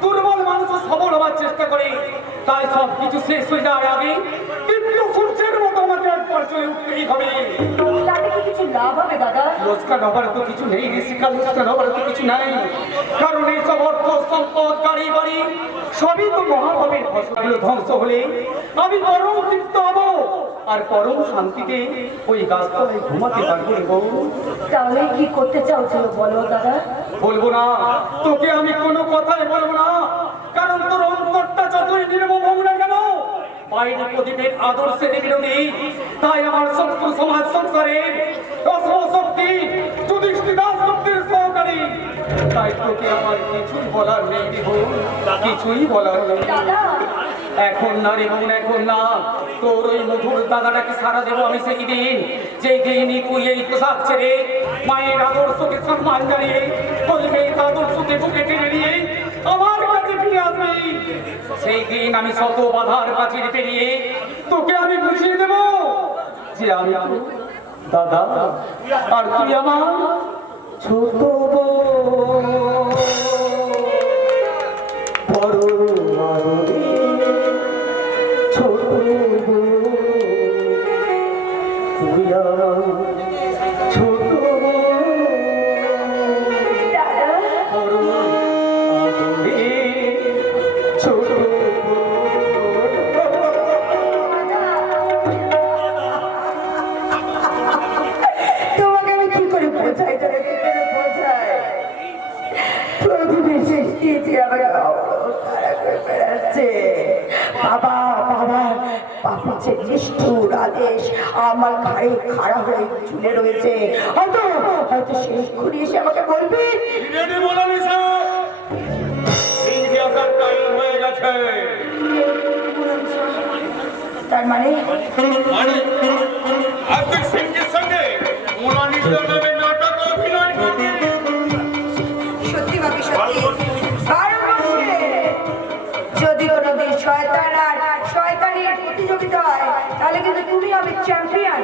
দুর্বল মানুষও সবল হওয়ার চেষ্টা করে। তাই সব কিছু শেষ হয়ে যাওয়ার আগে তীব্র সূর্যের মতো আমাকে পর চলে উঠতেই হবে। তাতে কি কিছু লাভ হবে দাদা? লোকসান হবার তো কিছু নেই ঋষিকা, লোকসান হবার তো কিছু নাই। কারণ এই সব অর্থ সম্পদ গাড়ি বাড়ি সবই তো মহাভাবের ফসলগুলো ধ্বংস হলে আমি পরম তৃপ্ত হব আর পরম শান্তিতে ওই গাছতলায় ঘুমাতে পারবো রে বউ। তাহলে কি করতে চাওছো বলো দাদা? বলবো না, তোকে আমি কোনো কথাই বলবো না, কারণ তোর অন্তরটা যতই নির্মম হোক না কেন বাইরে প্রদীপের আদর্শের বিরোধী। তাই আমার শত্রু সমাজ সংসারের অসহশক্তি যুধিষ্ঠির দাসত্বের সহকারী। তাই তোকে আমার কিছুই বলার নেই রে বোন, কিছুই বলার নেই। দাদা এখন না রে বোন, এখন না। তোর ওই মধুর দাদাটাকে সারা দেবো আমি সেই দিন, যেই দিনই তুই এই পোশাক ছেড়ে মায়ের আদর্শকে সম্মান জানিয়ে কলমের আদর্শকে বুকে টেনে নিয়ে আমার কাছে ফিরে আসবি। সেই দিন আমি শত বাধার প্রাচীর পেরিয়ে তোকে আমি বুঝিয়ে দেব যে আমি তোর দাদা আর তুই আমার ছোট বোন। বড় আদরে ছোট বোন, তুই আমার ছোট বোন। দাদা বড় আদরে ছোট তোমাকে আমি কি করে বোঝাই, তোকে কি করে বোঝাই? প্রদীপের শেষ দিয়েছে আমাকে খারাপ করে বেড়াচ্ছে। বাবা বাবা বাবা যে নিষ্ঠুর আদেশ আমার ঘাড়ে খাড়া হয়ে ঝুলে রয়েছে। হয়তো হয়তো শেষ ঘুরে এসে আমাকে বলবি রেডি মোনালিসা, ইন্ডিয়ার টাইম হয়ে গেছে। তার মানে মানে আজকে সিংহের সঙ্গে মোনালিসা নামে নাটক অভিনয় করবে। সত্যি ভাবি সত্যি ভারতবর্ষে যদি কোনোদিন শয়তান আর শয়তানের প্রতিযোগিতা হয় তাহলে কিন্তু তুমি হবে চ্যাম্পিয়ন।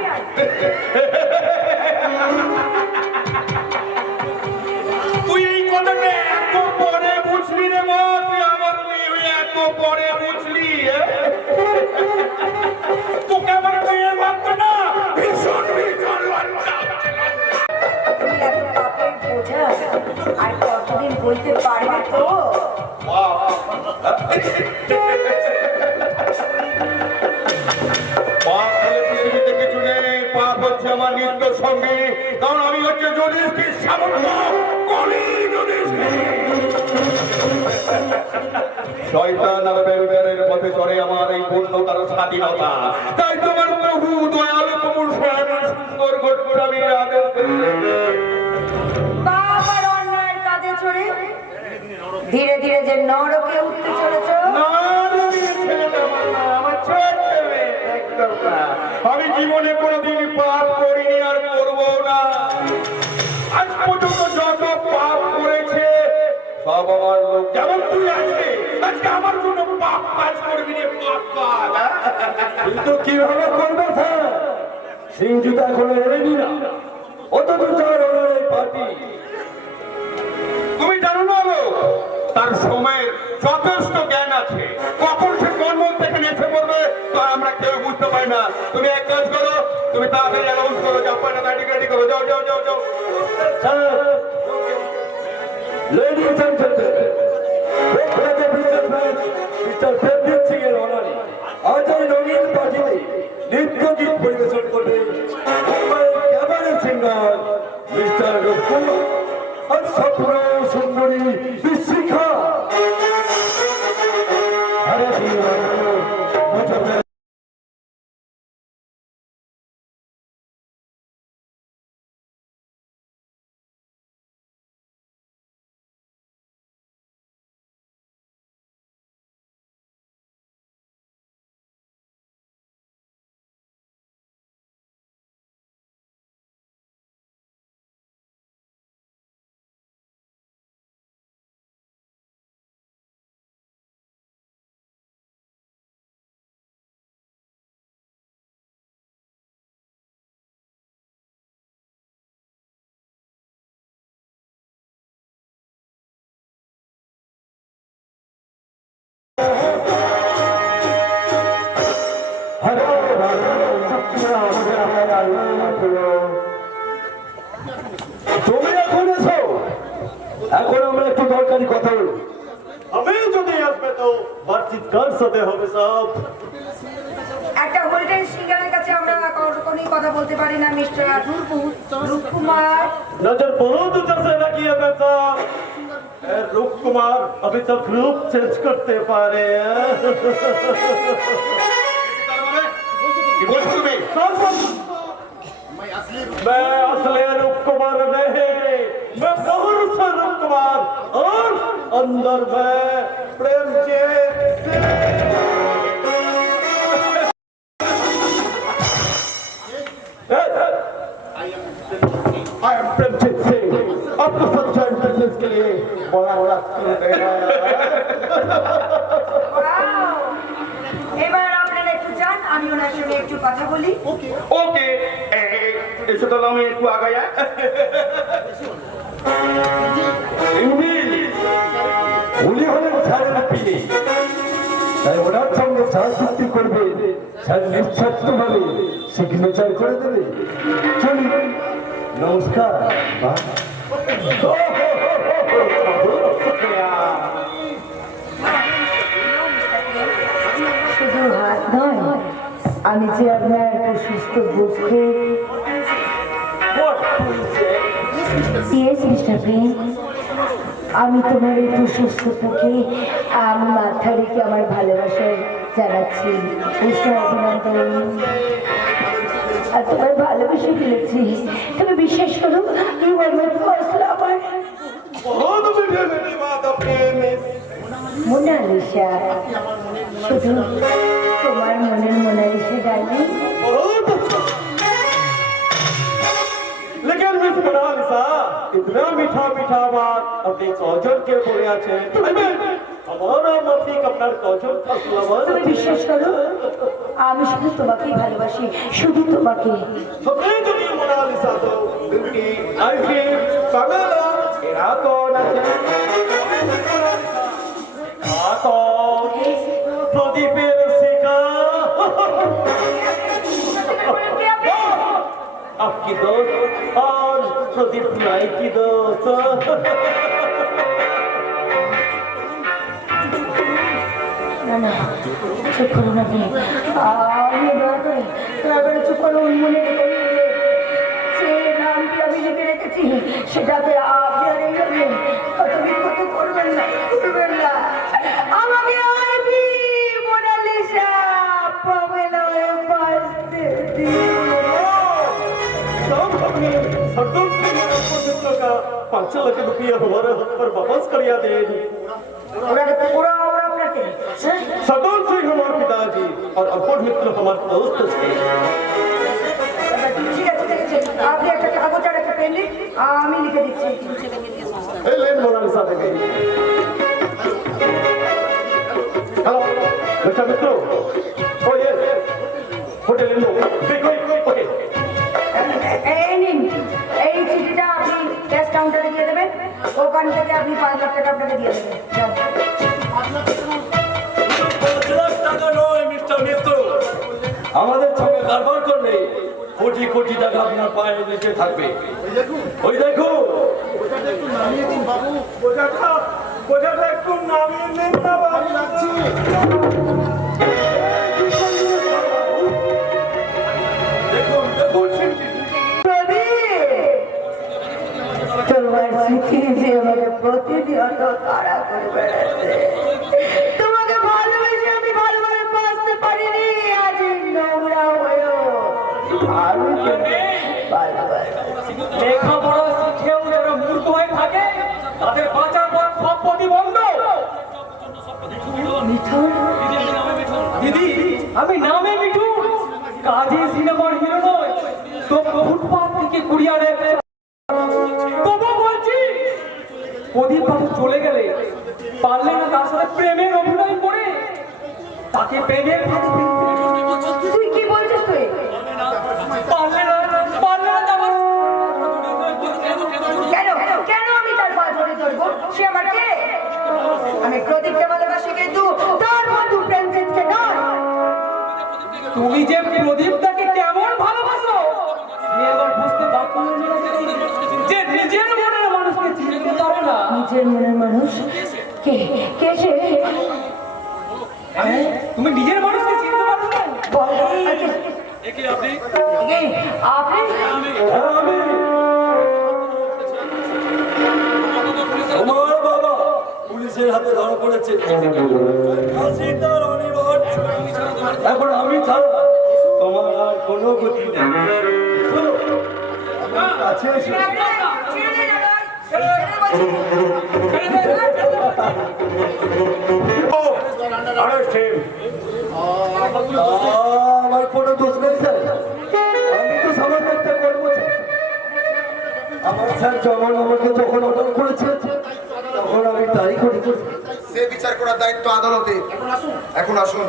তুই এই কথাটা এত পরে বুঝলি রে মা, তুই আমার মেয়ে হয়ে এত পরে বুঝলি? তোকে আমার মেয়ে ভাবতো না, ভীষণ ভীষণ লজ্জা হচ্ছে। তুমি এত পাপের বোঝা আর কতদিন বলতে পারবে তো? পাপ হলে পৃথিবীতে কিছু নেই, পাপ হচ্ছে আমার নিত্য সঙ্গী। কারণ আমি হচ্ছে যুধিষ্ঠির সামন্ত, কলি যুধিষ্ঠির। শয়তান আর বেরুবের পথে চড়ে আমার এই পূর্ণ কারো স্বাধীনতা। তাই তোমার প্রভু দয়ালু প্রভু শ্যাম সুন্দর গোস্বামীর আদেশ পাপ আর অন্যায়ের কাঁধে চড়ে ধীরে ধীরে যে নরকে উঠতে চলেছ। আমি জীবনে কোনোদিন পাপ করিনি আর করবো না। আজ পর্যন্ত যত পাপ করেছে সব আমার লোক, যেমন তুই আছে আজকে আমার জন্য পাপ কাজ করবি রে, পাপ কাজ। কিন্তু কিভাবে করবে স্যার? সিংজু তো এখনো এলেনি না, অত দূর যাওয়ার এই পার্টি। তুমি জানো না লোক, তার সময়ের যথেষ্ট জ্ঞান আছে, কখন সে কর্ম থেকে নেচে পড়বে তা আমরা কেউ বুঝতে পারি না। তুমি এক কাজ করো, তুমি তাড়াতাড়ি অ্যানাউন্স করো, জাপানটা রেডি করো, যাও যাও যাও যাও। Ladies and gentlemen, Mr. Frederick Singh এর অনারে আজ এই রঙিন পার্টিতে নৃত্য গীত পরিবেশন করবে মুম্বাইয়ের ক্যাবারে সিঙ্গার মিস্টার রঘুকুমার আর স্বপ্ন সুন্দরী বিশিখা। তুমি এখন এসো, এখন আমরা একটু দরকারি কথা বলবো। আমি যদি আসবে তো বাতচিত কার সাথে হবে সব? একটা হোল্ডেন সিঙ্গারের কাছে আমরা কোনো কথা বলতে পারি না মিস্টার রূপকুমার। नजर बहुत ऊंचा से लगी है मैं साहब। रूप कुमार अभी तक रूप चेंज करते पारे কি বলছো তুমি? मैं असली रूप कुमार नहीं, मैं बाहर से रूप कुमार और अंदर में प्रेमजीत सिंह। आई एम प्रेमजीत सिंह, आपको सनशाइन बिजनेस के लिए बड़ा बड़ा Wow! এবার আপনারা একটু যান, আমি ওনার সঙ্গে একটু কথা বলি। ওকে, এসো তাহলে আমি একটু আগাই। উনি হলেন স্যারের পিলে, তাই ওনার সঙ্গে চা চুক্তি করবে, স্যার নিঃস্বার্থভাবে সিগনেচার করে দেবে। চলুন, নমস্কার। শুধু হাত নয়, আমি যে আপনার সুস্থ বুকে মিস্টার প্রেম, আমি তোমার এই সুস্থ বুকে আমি মাথা রেখে আমার ভালোবাসা জানাচ্ছি, অভিনন্দন। আর তোমার ভালোবেসে ফেলেছি, তুমি বিশ্বাস করো, ইউ আর মাই ফার্স্ট লাভার। बहुत मीठे मीठी बात अपने मिस। মোনালিসা, শুধু তোমার মনের মোনালিসা ডালি। बहुत अच्छा। लेकिन मिस मोनालिसा इतना मीठा मीठा बात अपने कौजल के बोले আছে। हमारा माफिक আপনার कौजल का लवर। তুমি বিশ্বাস করো, আমি শুধু তোমাকেই ভালোবাসি, শুধু তোমাকে। सबने दुनिया मोनालिसा तो ब्यूटी आईफी पागला এরা কোন আছে? প্রদীপের শিখা आपकी दोस्त और प्रदीप नाई की दोस्त। না না, চুপ করো না আপনি, আমি দয়া করে চুপ করো। মনে রেখে নিলে যে নামটি আমি লিখে রেখেছি সেটাকে আপনি আর এইভাবে কত বিক্ষত করবেন না, করবেন না। আমাকে আইবি মোনালিসা পামেলায় বাঁচতে দিও। तब हमने सरदार सिंह प्रोजेक्ट का 5 लाख रुपया हमारे हाथ पर वापस करिया दे। ওরা আপনাকে सरदार सिंह हमारे पिताजी और अपुर मित्र हमारे दोस्त थे। ঠিক আছে, ঠিক আছে, আপনি একটা কাগজ আর একটা পেন দিন, আমি লিখে দিচ্ছি। এই লেন মোনালিসা থেকে। हेलो मिस्टर मित्रो। ओ yes hotel in low quick quick okay. এই নিন, এই চিঠিটা আপনি ক্যাশ কাউন্টারে দিয়ে দেবেন, ওখান থেকে আপনি 5 লাখ টাকা আপনাকে দিয়ে দেবেন। যান। 5 লাখ টাকা নয় মিস্টার মিত্র, আমাদের সঙ্গে কারবার করলে কোটি কোটি টাকা আপনার পায়ে লেগে থাকবে। ওই দেখো, বোঝাটা একটু নামিয়ে নিন না বাবু। দেখুন দেখুন সিমটি। তোমার স্মৃতি যে আমাকে প্রতিনিয়ত তাড়া করে বেড়াচ্ছে, তোমাকে ভালোবেসে আমি ভালোভাবে বাঁচতে পারিনি, আজ এই নোংরা হয়েও আমি ভালোবাসি। লেখাপড়া শিখেও যারা মূর্খ হয়ে থাকে তাদের বাঁচার পথ সব প্রতিবন্ধ। মিঠুন, দিদি, আমি নামে মিঠুন, কাজে সিনেমার হিরো নয়, তো ফুটপাথ থেকে কুড়িয়ে তবু বলছি, প্রদীপ বাবু চলে গেলে পারলে না তার সাথে প্রেমের অভিনয় করে তাকে প্রেমের ফাঁদে ফেলবে। তুই কি বলছিস? তুই পারলে না যাবার কেন কেন আমি তার পা ধরে ধরবো? সে আমার কে? আমি প্রদীপকে ভালোবাসি, কিন্তু তার বন্ধু প্রেমজিৎকে নয়। তুমি যে প্রদীপটাকে কেমন ভালোবাসো নিজের মনের মানুষ? কে কে সে? তুমি নিজের মানুষকে চিনতে পারো না? বলো, একে আপনি কে? আপনি? তোমার বাবা পুলিশের হাতে ধরা পড়েছে। ফাঁসি তার অনিবার্য। এখন আমি ছাড়া তোমার আর কোনো গতি নেই। শোনো, আমার কাছে এসো। আমার কোনো দোষ নেই স্যার, আমি তো সামান্য একটা কর্মচারী। আমার স্যার যখন আমাকে যখন অর্ডার করেছে তখন আমি তাই করেছি। সে বিচার করার দায়িত্ব আদালতে। এখন আসুন।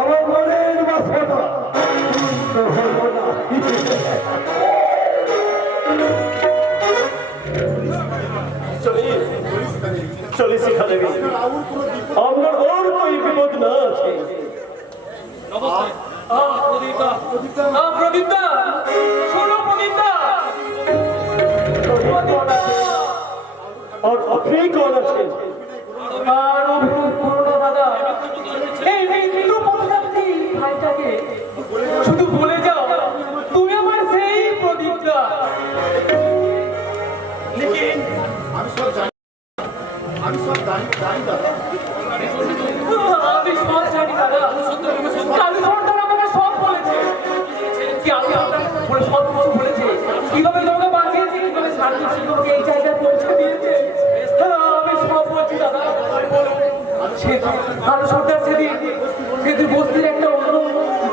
আমার মনের বাসনা চলে শিখা দেবী, আপনার ওর কই বিপদ না আছে। প্রদীপদা, প্রদীপদা, শোনো প্রদীপদা। আর আপনি কোন আছেন? আর পুরনো দাদা, এই মৃত্যু পথযাত্রী ভাইটাকে শুধু বলে যাও তুমি আমার সেই প্রদীপদা। আমি সব জানি দাদা, কালু সর্দার আমাকে সব বলেছে কি আমি আপনার সব কিছু বলেছে, কিভাবে তোমাকে বাঁচিয়েছে, কিভাবে শান্তি শিক্ষককে এই জায়গায় পৌঁছে দিয়েছে। আমি সব বলছি দাদা। কালু সর্দার সেদিন বস্তির একটা অন্য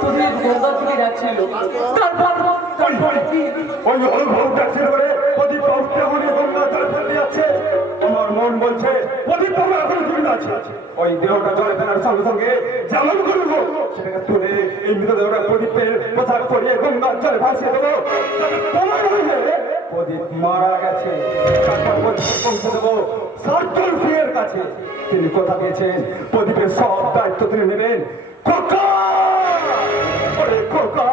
তোদের গঙ্গার দিকে যাচ্ছিল, তারপরে কি ওই অনুভব ট্যাক্সির করে প্রদীপ বাবু কেমনই গঙ্গা জলে ফেলতে যাচ্ছে। আমার মন বলছে প্রদীপ বাবু এখন জীবিত আছে। ওই দেহটা জলে ফেলার সঙ্গে সঙ্গে যেমন করবো সেটাকে তুলে এই মৃতদেহটা প্রদীপের পোশাক পরিয়ে গঙ্গার জলে ভাসিয়ে দেবো। প্রমাণ হইলে প্রদীপ মারা গেছে। তারপর প্রদীপ পৌঁছে দেবো সার্জল সিংয়ের কাছে। তিনি কথা দিয়েছেন প্রদীপের সব দায়িত্ব তিনি নেবেন। খোকা, ওরে খোকা,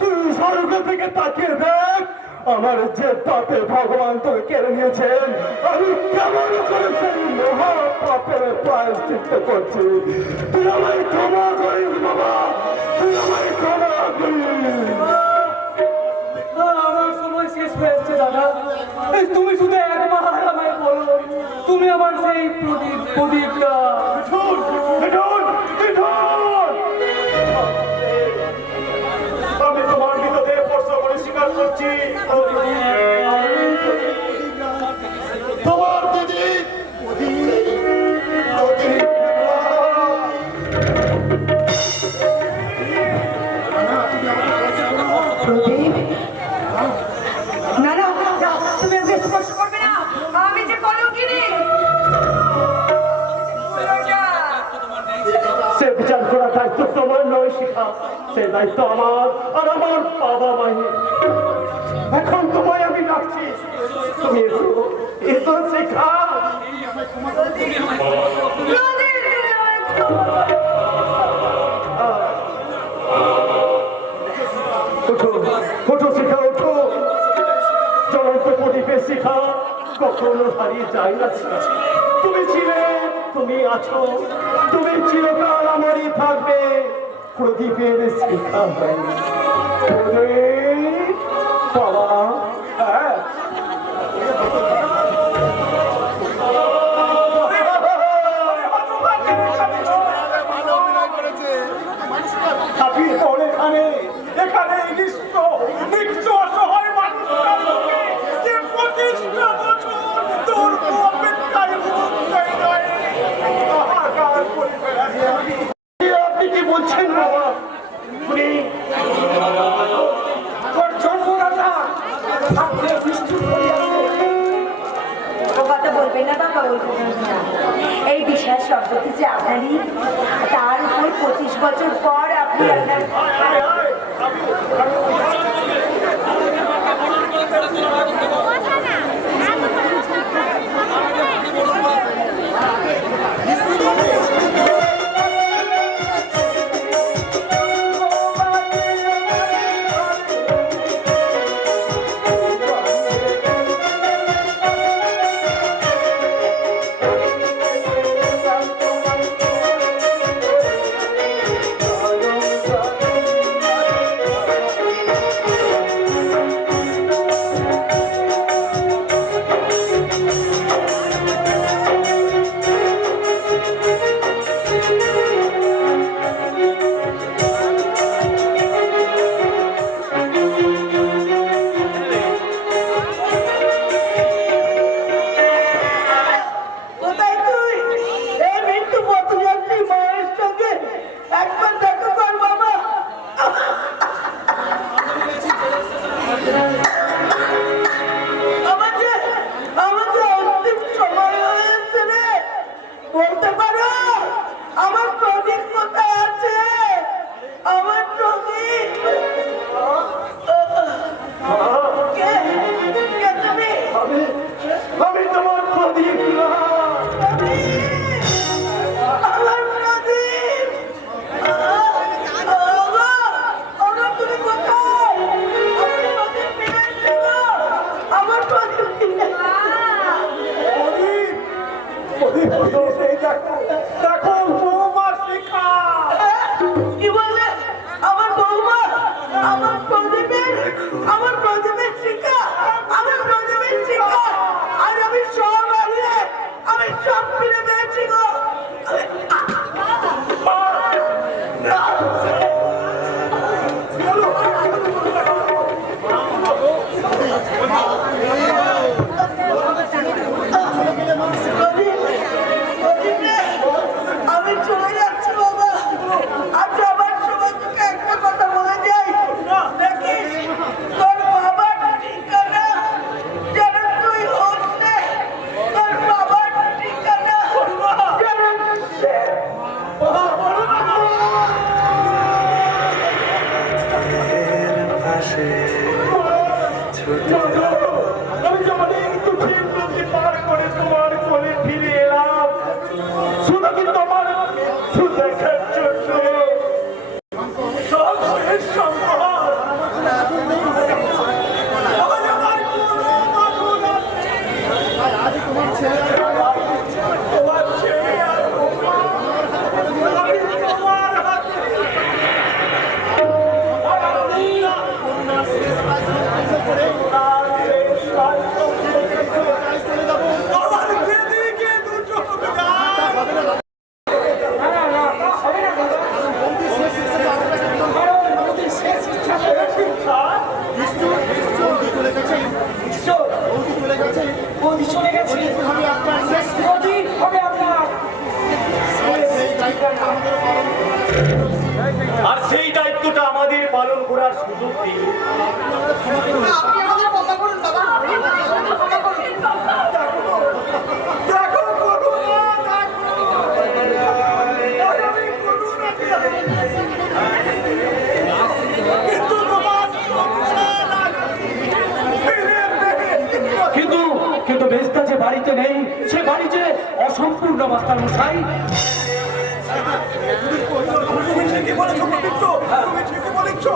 তুই স্বর্গ থেকে তাকিয়ে দেখ, আমার যে পাপে ভগবান তোকে কেড়ে নিয়েছেন, আমি কেমন করে সেই মহা পাপের প্রায়শ্চিত্ত করছি। তুই আমায় ক্ষমা করিস বাবা, তুই আমায় ক্ষমা করিস। আমার সময় শেষ হয়ে যাচ্ছে দাদা। তুমি শুধু একবার আমায় বলো তুমি আমার সেই প্রদীপটা। আমি তোমার মৃতদেহ স্পর্শ করে স্বীকার করছি তোমার দিদি প্রদীপ, না না, তুমি আমাকে স্পর্শ করবে না, আমি যে কলঙ্কিনী। সে বিচার করার দায়িত্ব তোমার নয় শিখা, সে দায়িত্ব আমার আর আমার বাবা মায়ের। এখন তোমায় আমি ডাকছি, তুমি এসো, এসো শিখা। ওঠো, ওঠো শিখা, ওঠো। চলন্ত প্রদীপের শিখা কখনো হারিয়ে যায় না শিখা। তুমি ছিলে, তুমি আছো, তুমি চিরকাল আমারই থাকবে। প্রদীপের শিখা হয় প্রদীপ বাবা। হ্যাঁ, আপনি তোর এখানে নিষ্ঠ নিষ্ঠ অসহায় মানুষটার লোকে যে 25টা বছর তোর অপেক্ষায় হাহাকার করে বেড়াচ্ছে। আপনি কি বলছেন বাবা? উনি তোর জন্মদাতা থাকলে সৃষ্টি করিয়াছে। ও কথা বলবেন না বাবা, বলবেন না। এই বিশাল সম্পত্তি যে আপনারই, তার উপর 25 বছর পর আপনি আপনার সেই দেখো দেখো বৌমা শিখা। কি বললে? আমার বৌমা, আমার প্রদীপের শিক্ষা, আমার প্রদীপের শিক্ষা। আর আমি সব হারিয়ে, আমি সব ফিরে পেয়েছি গো। আমি চলে যাচ্ছি বাবা। আজ আমার সময় তোকে একটা কথা বলে যাই, দেখিস তোর বাবার ঠিকানা যেন তুই হোস নে। তোর বাবার ঠিকানা যেন সে আমি যখন এই কঠিন নদী পার করে তোমার কোলে ফিরে এলাম, শুধু কি তোমার কিছু দেখার জন্য। সব শেষ সম্ভব। আমার আমার কোনো বাঁধন আছে। তোমার ছেলে আর আমি তোমার হাতে। আমার যেদিকে দুটো আর সেই দায়িত্বটা আমাদের পালন করার সুযোগ দিন। আপনি আমাদের কথা বলুন বাবা, কথা বলুন। দেখো করুণা, আগামী করুণা কিন্তু তোমার সংসার আর ফিরে পেয়ে কিন্তু কিন্তু বেস্তা যে বাড়িতে নেই, সে বাড়ি যে অসম্পূর্ণ মাস্টার মশাই। তুমি ঠিকই বলেছো পবিত্র, তুমি ঠিকই বলেছো।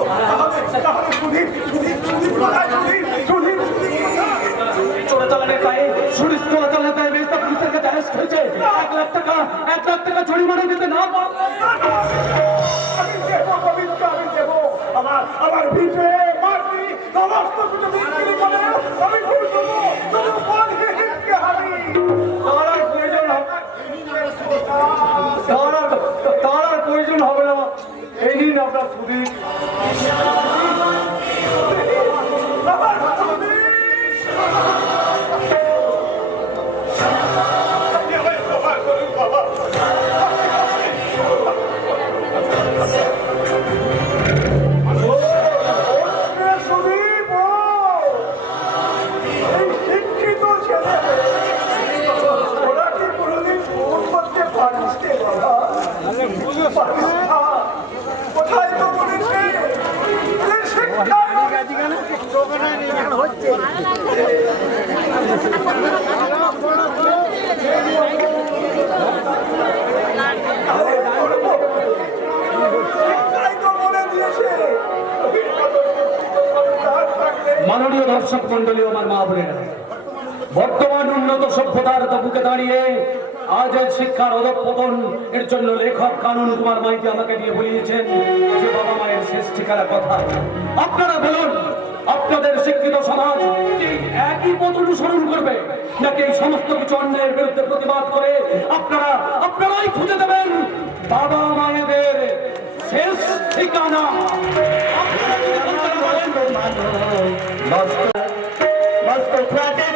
তাহলে সুধীর কোথায়? সুধীর কোথায়? চোরাচালানের পায়ে সুরিশ চোরাচালানের পায়ে বেস্তা পুলিশের কাছে অ্যারেস্ট হয়েছে। 1 লাখ টাকা জরিমানা দিতে না পারলে আমি দেবো পবিত্র, আমি দেবো। আমার ভিটে মাটি সমস্ত কিছু বিক্রি করে আমি ভুল করবো। তুমি বলকে আমি তার প্রয়োজন তার প্রয়োজন হবে না। এই দিন আপনার সুধীর আমার সুধীর বাবা। শিক্ষিত ছেলে ওরা কি কোনোদিন ফোন করতে পারিস কে বাবা? পারিস না। কোথায় তো বলেছে শিক্ষা শিক্ষাই তো বলে দিয়েছে। মাননীয় দর্শক মন্ডলী, আমার মা বোনেরা, বর্তমান উন্নত সভ্যতার তাবুকে দাঁড়িয়ে আজ এই শিক্ষার অধঃপতন এর জন্য লেখক কানন কুমার মাইতি আমাকে দিয়ে বলিয়েছেন যে বাবা মায়ের শেষ ঠিকানা কথা। আপনারা বলুন, আপনাদের শিক্ষিত সমাজ কি একই পথ অনুসরণ করবে, নাকি এই সমস্ত কিছু অন্যায়ের বিরুদ্ধে প্রতিবাদ করে আপনারাই খুঁজে দেবেন বাবা মায়েদের শেষ ঠিকানা? আপনারা যদি বলতে না পারেন, মস্ত ফ্ল্যাটে